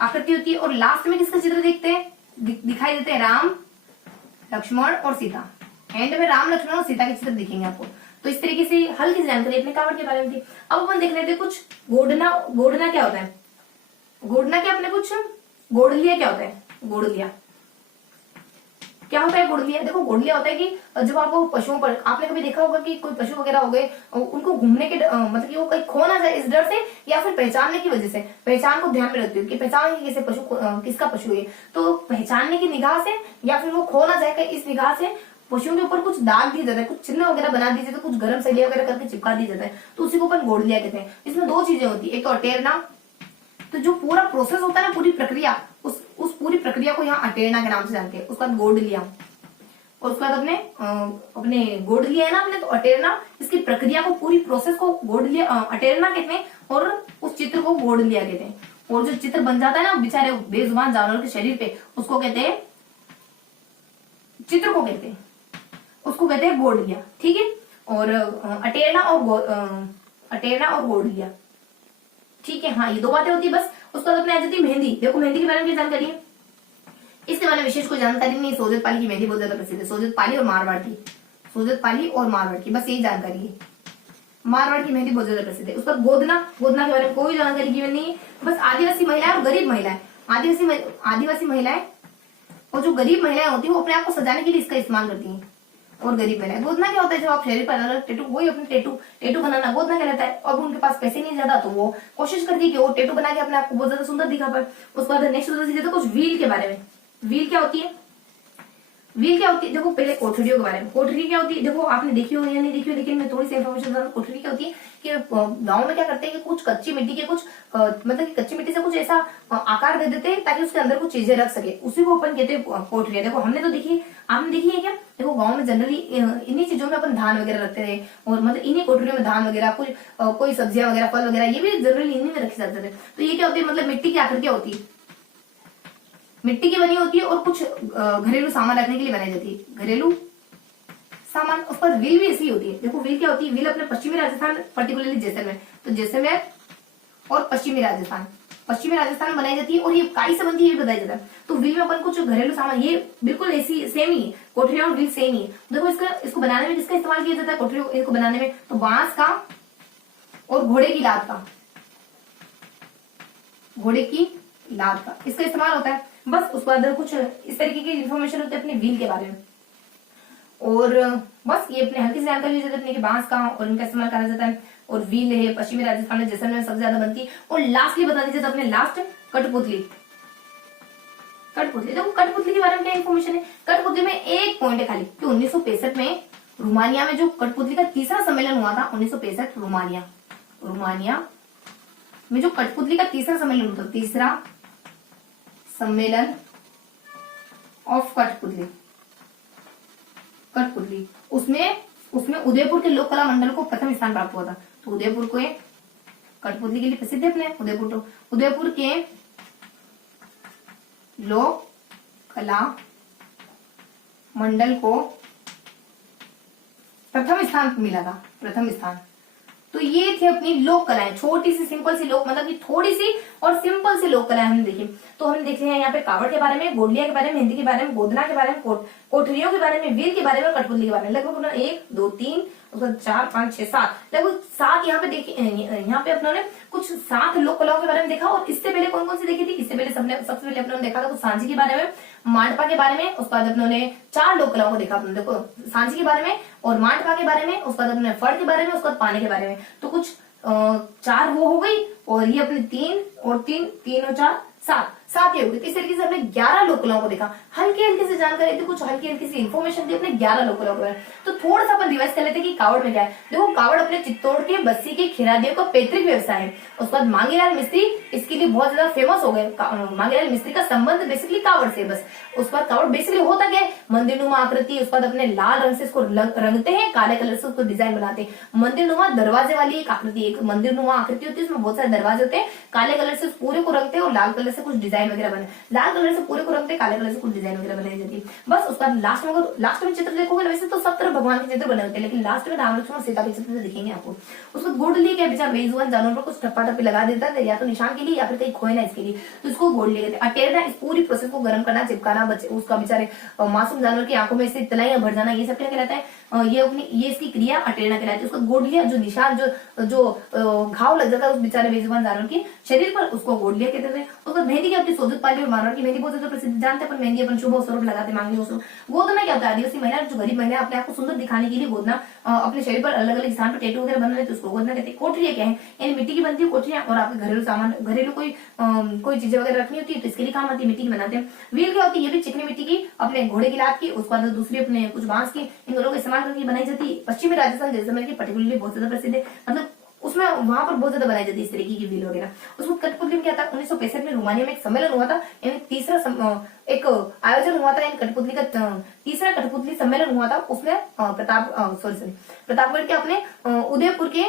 आकृति होती है। और लास्ट में किसका चित्र देखते हैं, दिखाई देते हैं राम लक्ष्मण और सीता। एंड में राम लक्ष्मण और सीता के चित्र दिखेंगे आपको। तो इस तरीके से हल्की सी जानकारी अपने कावड़ के बारे में थी। अब अपन देख लेते हैं कुछ गोडना। गोडना क्या होता है, गोडना क्या, अपने कुछ गोडलिया क्या होता है, गोडलिया क्या होता है। गोडलिया देखो, गोडलिया होता है कि जब आपको पशुओं पर, आपने कभी देखा होगा कि कोई पशु वगैरह हो गए, उनको घूमने के मतलब कि वो कहीं खो ना जाए इस डर से, या फिर पहचानने की वजह से, पहचान को ध्यान में रखते हो कि पहचान किसे पशु किसका पशु है, तो पहचानने की निगाह से या फिर वो खो ना जाए इस निगाह से पशुओं के ऊपर कुछ दाग दिया जाता है, कुछ चिन्ह वगैरह बना दिए जाते हैं, कुछ गर्म सलिया वगैरह करके चिपका दिया जाता है, तो उसी को अपन गोडलिया कहते हैं। इसमें दो चीजें होती है, एक तो अटेरना, तो जो पूरा प्रोसेस होता है ना, पूरी प्रक्रिया, उस पूरी प्रक्रिया को यहाँ अटेरना के नाम से जानते हैं। उसके बाद गोडलिया, और उसके बाद अपने गोडलिया है ना अपने, तो अटेरना, इसकी प्रक्रिया को, पूरी प्रोसेस को गोडलिया अटेरना कहते हैं और उस चित्र को गोडलिया कहते हैं। और जो चित्र बन जाता है ना बेचारे बेजुबान जानवर के शरीर पे, उसको कहते हैं, चित्र को कहते हैं, उसको कहते हैं गोडलिया। ठीक है, और अटेरना और गोडलिया। ठीक है, हाँ ये दो बातें होती है बस। उसके बाद अपने आ जाती है मेहंदी। देखो मेहंदी के बारे में क्या जानकारी है, इसके बारे में विशेष कोई जानकारी नहीं। सोजत पाली की मेहंदी बहुत ज्यादा प्रसिद्ध है, सोजत पाली और मारवाड़ की, सोजत पाली और मारवाड़ की, बस यही जानकारी है। मारवाड़ की मेहंदी बहुत ज्यादा प्रसिद्ध है। उस पर गोदना, गोदना के बारे में कोई जानकारी गिवन नहीं है, बस आदिवासी महिलाएं और गरीब महिलाएं, आदिवासी महिलाएं और जो गरीब महिलाएं होती है वो अपने आप को सजाने के लिए इसका इस्तेमाल करती हैं। और गरीब महिलाएं, गोदना क्या होता है, जब आप शरीर पर अलग टैटू, वही अपने टैटू बनाना गोदना कहलाता है। अब उनके पास पैसे नहीं ज्यादा, तो वो कोशिश करती है कि वो टैटू बना के अपने आप को बहुत ज्यादा सुंदर दिखा पाए। उसके बाद नेक्स्ट होता है कुछ व्हील के बारे में। व्हील क्या होती है, व्हील क्या होती है, देखो पहले कोठरियों के बारे में। कोठरी क्या होती है, देखो आपने देखी हो या नहीं देखी हो, लेकिन मैं थोड़ी सी इन्फॉर्मेशन बता दूं। कोठरी क्या होती है कि गांव में क्या करते हैं कि कुछ कच्ची मिट्टी के कुछ मतलब कि कच्ची मिट्टी से कुछ ऐसा आकार दे देते हैं ताकि उसके अंदर कुछ चीजें रख सके, उसी को अपन कहते हैं कोठरी। देखो हमने तो देखी, आपने देखी है क्या, देखो गाँव में जनरली इन्हीं चीजों में अपन धान वगैरह रखते थे और मतलब इन्हीं कोठरियों में धान वगैरह, कुछ कोई सब्जियां वगैरह, फल वगैरह, ये भी जनरली इन्हीं में रखे जाते थे। तो ये क्या होती है, मतलब मिट्टी की आकृतियां होती है, मिट्टी की बनी होती है और कुछ घरेलू सामान रखने के लिए बनाई जाती है, घरेलू सामान। उस पर व्हील भी ऐसी होती है। देखो व्हील क्या होती है, व्हील अपने पश्चिमी राजस्थान, पर्टिकुलरली जैसलमेर, तो जैसलमेर और पश्चिमी राजस्थान में बनाई जाती है और ये काई से बनती है ये बताया जाता है। तो व्हील में अपन कुछ घरेलू सामान, ये बिल्कुल ऐसी सेम ही है, कोठरी और व्हील सेम ही है। देखो इसको बनाने में किसका इस्तेमाल किया जाता है, कोठरी को बनाने में, तो बांस का और घोड़े की लात का, घोड़े की लात का इसका इस्तेमाल होता है। बस उसके बाद कुछ इस तरीके की इन्फॉर्मेशन होती है अपने व्हील के बारे में। और बस ये अपने हल्की सी जानकारी हो जाती है अपने कि बांस का और इनका इस्तेमाल करा जाता है। और व्हील है पश्चिमी राजस्थान में, जैसलमेर में सबसे ज्यादा बनती है। और लास्टली बता दीजिए तो अपने लास्ट कठपुतली। कठपुतली, देखो कठपुतली के बारे में क्या इन्फॉर्मेशन है, कठपुतली में एक पॉइंट है खाली कि 1965 में रोमानिया में जो कठपुतली का तीसरा सम्मेलन हुआ था, 1965 रोमानिया में जो कठपुतली का तीसरा सम्मेलन हुआ था, तीसरा सम्मेलन ऑफ कठपुतली, उसमें उदयपुर के लोक कला मंडल को प्रथम स्थान प्राप्त हुआ था। तो उदयपुर को कठपुतली के लिए प्रसिद्ध है अपने उदयपुर के लोक कला मंडल को प्रथम स्थान मिला था, प्रथम स्थान। तो ये थी अपनी लोक कलाएं, छोटी सी सिंपल सी लोक, मतलब कि थोड़ी सी और सिंपल सी लोक कलाएं हमने देखी। तो हमने देखे हैं यहाँ पे कावड़ के बारे में, गोडलिया के बारे में, मेहंदी के बारे में, गोदना के बारे में, कोठरियों के बारे में, व्हील के बारे में, कठपुतली के बारे में। लगभग 1 2 3 उसके बाद 4 5 6 7 लगभग 7 यहाँ पे देखिए, यहाँ पे अपनों ने कुछ 7 लोक कलाओं के बारे में देखा। और इससे पहले कौन कौन सी देखी थी? इससे पहले सबसे पहले अपनों ने देखा था कुछ सांची के बारे में, मांडपा के बारे में, उसके बाद अपनों ने 4 लोक कलाओं को देखा। अपने देखो सांची के बारे में और मांडपा के बारे में, उसके बाद अपने फड़ के बारे में, उसके बाद पानी के बारे में। तो कुछ 4 वो हो गई, और ये अपने 3 और 3 और 4 7 ये हो गई। इस तरीके से हमने 11 लोक कलाओं को देखा। हल्की हल्की सी जानकारी थी, कुछ हल्की हल्की सी इन्फॉर्मेशन थी अपने 11 लोक कलाओं के बारे में। तो थोड़ा सा अपन रिवाइज कर लेते हैं कि कावड़ में क्या है। देखो कावड़ अपने चित्तौड़ के बस्सी के खिरादियों का पैतृक व्यवसाय है। उसके बाद मांगेलाल मिस्त्री इसके लिए बहुत ज्यादा फेमस हो गए। मांगेलाल मिस्त्री का संबंध बेसिकली कावड़ से बस। उसके बाद कावड़ बेसिकली होता क्या है? मंदिरनुमा आकृति, उसके बाद अपने लाल रंग से इसको रंगते हैं, काले कलर से उसको डिजाइन बनाते हैं। मंदिरनुमा दरवाजे वाली एक आकृति, एक मंदिरनुमा आकृति होती है, उसमें बहुत सारे दरवाजे होते हैं। काले कलर से पूरे को रंगते हैं और लाल कलर से कुछ डिजाइन वगैरह बने, लाल कलर से पूरे को रंगते हैं, काले कलर से कुछ डिजाइन वगैरह बनाई जाती है। बस उसका लास्ट में चित्र देखोगे ना, वैसे तो सब तरफ भगवान के चित्र बने होते हैं, लेकिन लास्ट में राम लक्ष्मण सीता के चित्र दिखेंगे आपको। उसको गोल्ड लिए क्या बेचारा बेजुबान जानवर पर कुछ टप्पा टप्पी लगा देता है, या तो निशान के लिए या फिर कहीं खोए ना इसके लिए, तो इसको गोल्ड लिए कहते हैं। अटेरना इस पूरी प्रोसेस को गर्म करना, चिपकाना, उसका बेचारे मासूम जानवर की आंखों में से तलाइयां भर जाना, ये सब क्या कहलाता है? ये इसकी क्रिया अटेरना कहलाती है। उसको गोल्ड लिया, जो निशान जो घाव लग जाता है उस बेचारे बेजुबान जानवर के शरीर पर, उसको गोल्ड लिया कहते हैं। उसको मेहंदी की अपनी शोधित पाली और मानव की मेहंदी बहुत ज्यादा प्रसिद्ध, जानते हैं अपन मेहंदी अपन शुभ अवसरों पर लगाते, मांगलिक अवसरों। गोदना क्या होता है? आदिवासी महिला जो गरीब महिला अपने आप को सुंदर दिखाने के लिए गोदना, अपने शरीर पर अलग अलग स्थान पर टैटू वगैरह बना लेते, उसको गोदना कहते हैं। कोठरिया क्या है? यानी मिट्टी की बनती है कोठरिया, और आपके घरेलू सामान, घरेलू कोई चीजें वगैरह रखनी होती है तो इसके लिए काम आती है, मिट्टी की बनाते हैं। व्हील क्या होती है? ये भी चिकनी मिट्टी की, अपने घोड़े की लात की, उसके बाद दूसरी अपने कुछ बांस की, इन दोनों का इस्तेमाल करके बनाई जाती है। पश्चिमी राजस्थान जैसलमेर की पर्टिकुलरली बहुत ज्यादा प्रसिद्ध है, मतलब उसमें वहां पर बहुत ज्यादा बनाई जाती है इस तरीके की व्हील वगैरह। उसमें कठपुतली में क्या था? 1965 में रोमानिया में एक सम्मेलन हुआ था, यानी तीसरा एक आयोजन हुआ था, यानी कठपुतली का तीसरा कठपुतली सम्मेलन हुआ था। उसमें प्रतापगढ़ के अपने उदयपुर के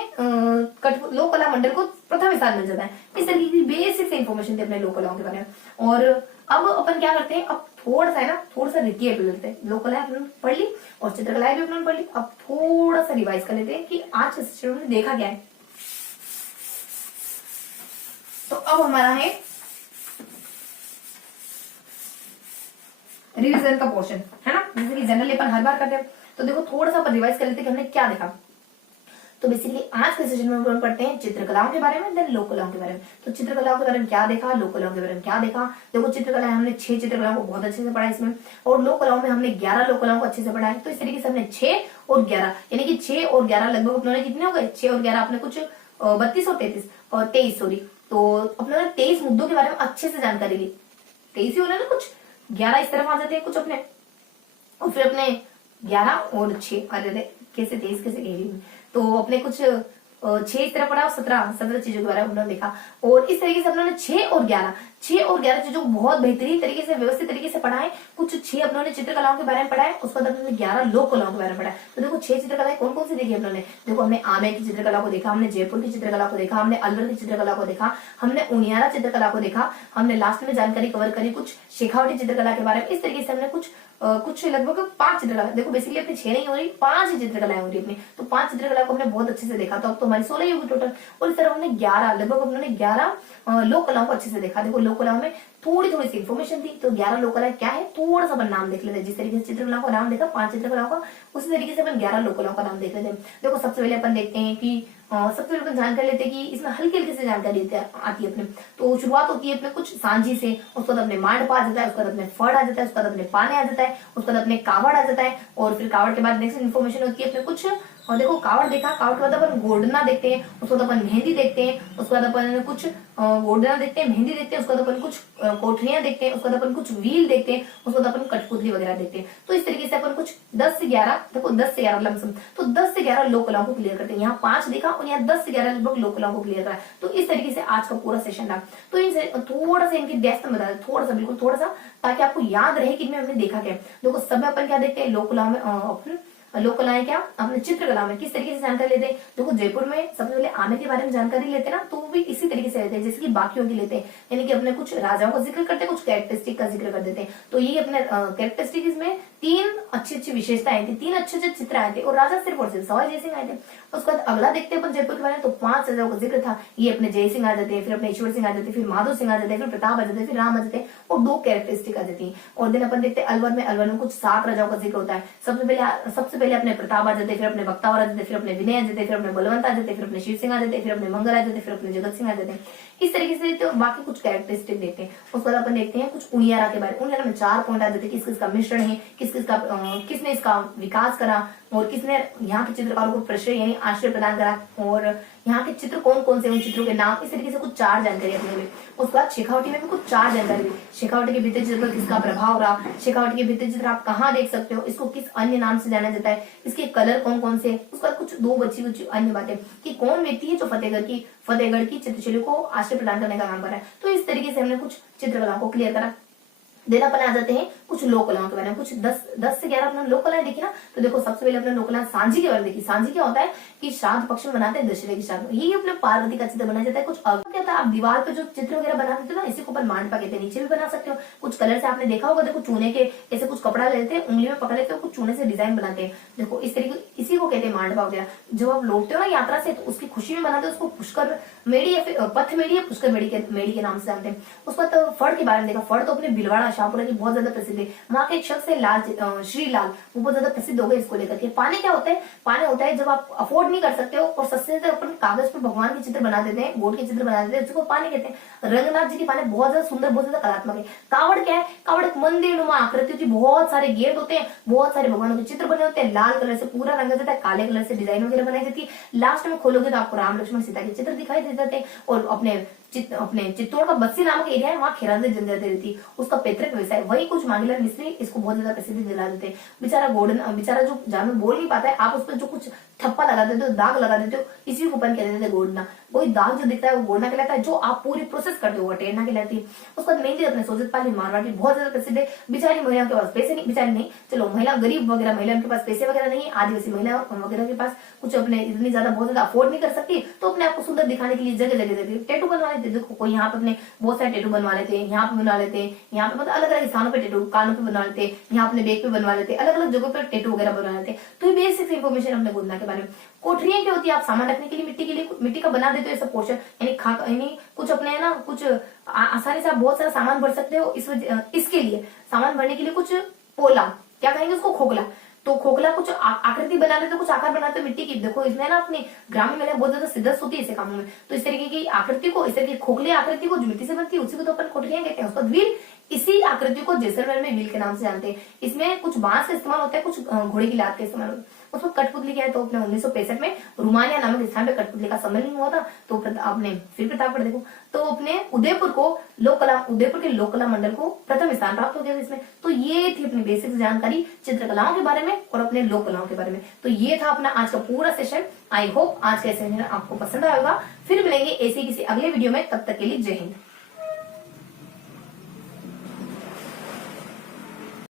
लोक कला मंडल को प्रथम स्थान मिल जाता है। इस तरीके की बेसिक से इन्फॉर्मेशन थी अपने लोक कलाओं के बारे में। और अब अपन क्या करते हैं, अब थोड़ा सा है ना, थोड़ा सा रिकेप लेते हैं। लोक कला अपने पढ़ ली और चित्रकलाएं भी अपने पढ़ ली। अब थोड़ा सा रिवाइज कर लेते हैं कि आज के सेशन में देखा क्या है। तो अब हमारा है रिवीजन का पोर्शन, है ना, जैसे कि जनरली अपन हर बार करते हैं। तो देखो थोड़ा सा अपन रिवाइज कर लेते हैं कि हमने क्या देखा। तो बेसिकली आज के सेशन में हम पढ़ते हैं चित्रकलाओं के बारे में, देन लोक कलाओं के बारे में। तो चित्रकलाओं के बारे में क्या देखा, लोक कलाओं के बारे में क्या देखा। देखो चित्रकला हमने 6 चित्रकलाओं को बहुत अच्छे से पढ़ा इसमें, और लोक कलाओं में हमने 11 लोक कलाओं को अच्छे से पढ़ा है। तो इस तरीके से हमने 6 और 11, यानी कि 6 और 11 लगभग अपने कितने हो गए? 6 और 11 अपने कुछ 32 और 33 और 23 सॉरी। तो अपने 23 मुद्दों के बारे में अच्छे से जानकारी ली। 23 ही हो रहा है ना, कुछ 11 इस तरफ आ जाते हैं कुछ अपने, और फिर अपने 11 और 6 आ जाते, कैसे 23 कैसे कह रही हूँ। तो अपने कुछ 6 इस तरह पढ़ा और 17 चीजों के बारे में उन्होंने देखा। और इस तरीके से अपने 6 और 11 चीजों को बहुत बेहतरीन तरीके से, व्यवस्थित तरीके से पढ़ा है। कुछ 6 अपने चित्रकलाओं के बारे में पढ़ा है, उसके बाद अपने 11 लोक कलाओं के बारे में पढ़ा है। तो देखो 6 चित्रकलाएं कौन कौन सी देखी अपने? देखो हमने आमेर की चित्रकला को देखा, हमने जयपुर की चित्रकला को देखा, हमने अलवर की चित्रकला को देखा, हमने उनियारा चित्रकला को देखा, हमने लास्ट में जानकारी कवर करी कुछ शेखावटी चित्रकला के बारे में। इस तरीके से हमने कुछ लगभग 5 चित्रकला, देखो बेसिकली अपनी 6 नहीं हो रही, 5 ही चित्रकलाएं हो रही अपनी। तो 5 चित्रकला को हमने बहुत अच्छे से देखा। तो अब तो हमारी 16 ही होगी टोटल। और इस तरह हमने 11 लगभग अपने 11 लोक कलाओं को अच्छे से देखा। देखो लोक कलाओं में थोड़ी थोड़ी सी इन्फॉर्मेशन थी। तो 11 लोक कलाएं क्या है, थोड़ा सा अपन नाम देख लेते हैं। जिस तरीके से चित्रकलाओं का नाम देखा 5 चित्रकलाओं का, उसी तरीके से अपन 11 लोक कलाओं का नाम देख लेते हैं। देखो सबसे पहले अपन देखते हैं कि सबसे पहले अपन जानकारी लेते हैं कि इसमें हल्की हल्की से जानकारी आती है अपने। तो शुरुआत होती है अपने कुछ सांझी से, उसके बाद अपने मांडपा आ जाता है, उसके बाद अपने फड़ आ जाता है, उसके बाद अपने पाने आ जाता है, उसके बाद अपने कावड़ आ जाता है, और फिर कावड़ के बाद नेक्स्ट इन्फॉर्मेशन होती है अपने कुछ। और देखो कावड़ देखा, कावड़ के बाद अपन गोडना देखते हैं, उसके बाद अपन मेहंदी देखते हैं, उसके बाद अपन कुछ गोडना देखते हैं, मेहंदी देखते हैं, उसके बाद अपन कुछ कोठरियां देखते हैं, उसके बाद अपन कुछ व्हील देखते हैं, उसके बाद अपन कठपुतली वगैरह देखते हैं। तो इस तरीके से अपन कुछ 10 से 11, देखो 10 से 11 लमसम, तो 10 से 11 लोक कलाओं को क्लियर करते हैं। यहाँ 5 देखा और यहाँ 10 से 11 लगभग लोक कलाओं को क्लियर करा। तो इस तरीके से आज का पूरा सेशन रहा। तो इनसे थोड़ा सा इनकी डेप्थ में बता, थोड़ा सा, बिल्कुल थोड़ा सा, ताकि आपको याद रहे कि इनमें हमने देखा क्या। देखो सब में अपन क्या देखते हैं, लोक कलाओं में लोक कलाएं क्या, अपने चित्रकला में किस तरीके से जानकारी लेते हैं। देखो जयपुर में सबसे पहले आमेर के बारे में जानकारी लेते हैं ना, तो वो भी इसी तरीके से लेते हैं जैसे कि बाकियों की लेते हैं, यानी कि अपने कुछ राजाओं का जिक्र करते हैं, कुछ कैरेक्टरिस्टिक का जिक्र कर देते हैं। तो ये अपने कैरेक्टरिस्टिक में 3 अच्छी अच्छी विशेषताएं थी, 3 अच्छे अच्छे चित्र आए थे, और राजा सिर्फ और सिर्फ सवाई जयसिंह आए थे। उसके बाद अगला देखते हैं अपन जयपुर के बारे में। तो 5 राजाओं का जिक्र था, ये अपने जय सिंह आ जाते हैं, फिर अपने ईश्वर सिंह आ जाते हैं, फिर माधो सिंह आ जाते हैं, फिर प्रताप आ जाते हैं, फिर राम आ जाते हैं, और 2 कैरेक्टरिस्टिक आ जाती है। और दिन अपन देखते हैं अलवर में कुछ 7 राजाओं का जिक्र होता है। सबसे पहले अपने प्रताप आ जाते हैं, फिर अपने बख्तावर आ जाते हैं, फिर अपने विनय आ जाते हैं, फिर अपने बलवंत आ जाते हैं, फिर अपने शिव सिंह आ जाते हैं, फिर अपने मंगल आ जाते हैं, फिर अपने जगत सिंह आ जाते हैं। इस तरीके से तो बाकी कुछ कैरेक्टरिस्टिक देखते हैं। उसके बाद अपन देखते हैं कुछ उनियारा के बारे में। उनियारा में 4 पॉइंट आ जाते हैं, किस किसका मिश्रण है, किसने इसका विकास करा, और किसने यहाँ के चित्रकारों को प्रश्रय यानी आश्रय प्रदान करा, और यहाँ के चित्र कौन कौन से, उन चित्रों के नाम, इस तरीके से कुछ 4 जानकारी अपने में। उसके बाद शेखावटी में भी कुछ 4 जानकारी। शेखावटी के भित्ति चित्र पर किसका प्रभाव रहा, शेखावटी के भित्ति चित्र आप कहाँ देख सकते हो, इसको किस अन्य नाम से जाना जाता है, इसके कलर कौन कौन से। उसके बाद कुछ 2 बची कुछ अन्य बातें कि कौन व्यक्ति है जो फतेहगढ़ की चित्रशैली को आश्रय प्रदान करने का काम कर रहा है। तो इस तरीके से हमने कुछ चित्रकला को क्लियर करा। देन अपन आ जाते हैं कुछ लोक कलाओं के बारे में। कुछ 10 से 11 अपने लोक कलाएं देखी ना। तो देखो सबसे पहले अपने लोक कला सांझी के बारे में देखी। सांझी क्या होता है कि श्राद्ध पक्ष में बनाते हैं दशहरे के श्राद्ध, ये अपने पार्वती का चित्र बनाया जाता है। कुछ क्या था, आप दीवार पे जो चित्र वगैरह बनाते थे ना, इसी को अपन मांडपा कहते हैं। नीचे भी बना सकते हो। कुछ कलर से आपने देखा होगा, देखो चूने के ऐसे कुछ कपड़ा लेते हैं, उंगली में पकड़ लेते हो, कुछ चूने से डिजाइन बनाते हैं। देखो इस तरीके, इसी को कहते हैं मांडपा वगैरह। जब आप लौटते हो ना यात्रा से, तो उसकी खुशी में बनाते हो, उसको पुष्कर मेड़ी या फिर पथ मेड़ी या पुष्कर मेड़ी के नाम से जानते हैं। उसके बाद फड़ के बारे में देखा। फड़ तो अपने भीलवाड़ा शाहपुरा की बहुत ज्यादा प्रसिद्ध है। वहाँ के एक शख्स है श्री लाल, वो बहुत ज्यादा प्रसिद्ध हो गए इसको लेकर के। पाने क्या होता है, पाने होता है जब आप अफोर्ड नहीं कर सकते हो और सस्ते से अपन कागज पर भगवान के चित्र बना देते हैं, बोर्ड के चित्र बना देते हैं, उसको पाने कहते हैं। रंगनाथ जी के पाने बहुत ज्यादा सुंदर, बहुत ज्यादा कलात्मक है। कावड़ क्या है, कावड़ एक मंदिर नुमा आकृति होती है, बहुत सारे गेट होते हैं, बहुत सारे भगवानों के चित्र बने होते हैं। लाल कलर से पूरा रंगा जाता है, काले कलर से डिजाइन वगैरह बनाई जाती है। लास्ट में खोलोगे तो आपको राम लक्ष्मण सीता के चित्र दिखाई दे जाते हैं। और अपने चित्तौड़ का बस्सी नामक एरिया है, वहाँ खेरादेवी जनजाति रहती है, उसका पैतृक व्यवसाय वही। कुछ मांगीलाल मिस्त्री इसको बहुत ज्यादा प्रसिद्धि दिला देते हैं। बेचारा जो जानवर बोल नहीं पाता है, आप उस पर जो कुछ थप्पा लगा देते हो, दाग लगा देते हो, इसी को अपन कह देते हैं गोडना। वही दाग जो दिखता है वो गोडना कहलाता है। जो आप पूरी प्रोसेस करते हो वो टेरना कहलाती है। उसके बाद मेहंदी अपने सोजत पाली मारवाड़ी बहुत ज्यादा प्रसिद्ध है। बेचारी महिला के पास पैसे नहीं, बेचारी नहीं, चलो महिला गरीब वगैरह महिला के पास पैसे वगैरह नहीं, आदिवासी महिला वगैरह के पास कुछ अपने इतनी ज्यादा बहुत ज्यादा अफोर्ड नहीं कर सकती, तो अपने आपको सुंदर दिखाने के लिए जगह जगह देती है। टैटू बनवा लेते, देखो कोई यहाँ पे अपने बहुत सारे टैटू बनवा लेते हैं, यहाँ पे बना लेते हैं, यहाँ पे मतलब अलग अलग स्थानों पे टैटू, कानों पे बनवा लेते हैं, यहाँ अपने बेक पे बनवा लेते हैं, अलग अलग जगहों पे टैटू वगैरह बनवा लेते हैं। तो ये बेसिक इन्फॉर्मेशन हमने गोदना के बारे में। कोठरियां क्या होती है, आप सामान रखने के लिए मिट्टी का बना देते हो ऐसा पोर्शन, यानी कुछ अपने है ना, कुछ आसानी से आप बहुत सारा सामान भर सकते हो। इसके लिए सामान भरने के लिए कुछ पोला, क्या कहेंगे उसको, खोखला। तो खोखला कुछ आकृति बना लेते, कुछ आकार बनाते मिट्टी की। देखो इसमें ना अपनी ग्रामीण महिला बहुत ज्यादा सिद्धस्त होती है ऐसे कामों में। तो इस तरीके की आकृति को, इस तरीके की खोखले आकृति को जो मिट्टी से बनती है उसी को तो अपन कोठरियां कहते हैं। उसका व्हील, इसी आकृति को जैसलमेर में व्हील के नाम से जानते हैं। इसमें कुछ बांस का इस्तेमाल होता है, कुछ घोड़े की लात का इस्तेमाल होता है। उसमें कठपुतली क्या है, तो अपने 1965 में रुमानिया नामक स्थान पे कठपुतली का सम्मेलन हुआ था। तो आपने फिर प्रतापगढ़ देखो, तो अपने उदयपुर के लोक कला मंडल को प्रथम स्थान प्राप्त हो गया इसमें। तो ये थी अपनी बेसिक जानकारी चित्रकलाओं के बारे में और अपने लोक कलाओं के बारे में। तो ये था अपना आज का पूरा सेशन। आई होप आज का सेशन आपको पसंद आएगा। फिर मिलेंगे ऐसे किसी अगले वीडियो में, तब तक के लिए जय हिंद।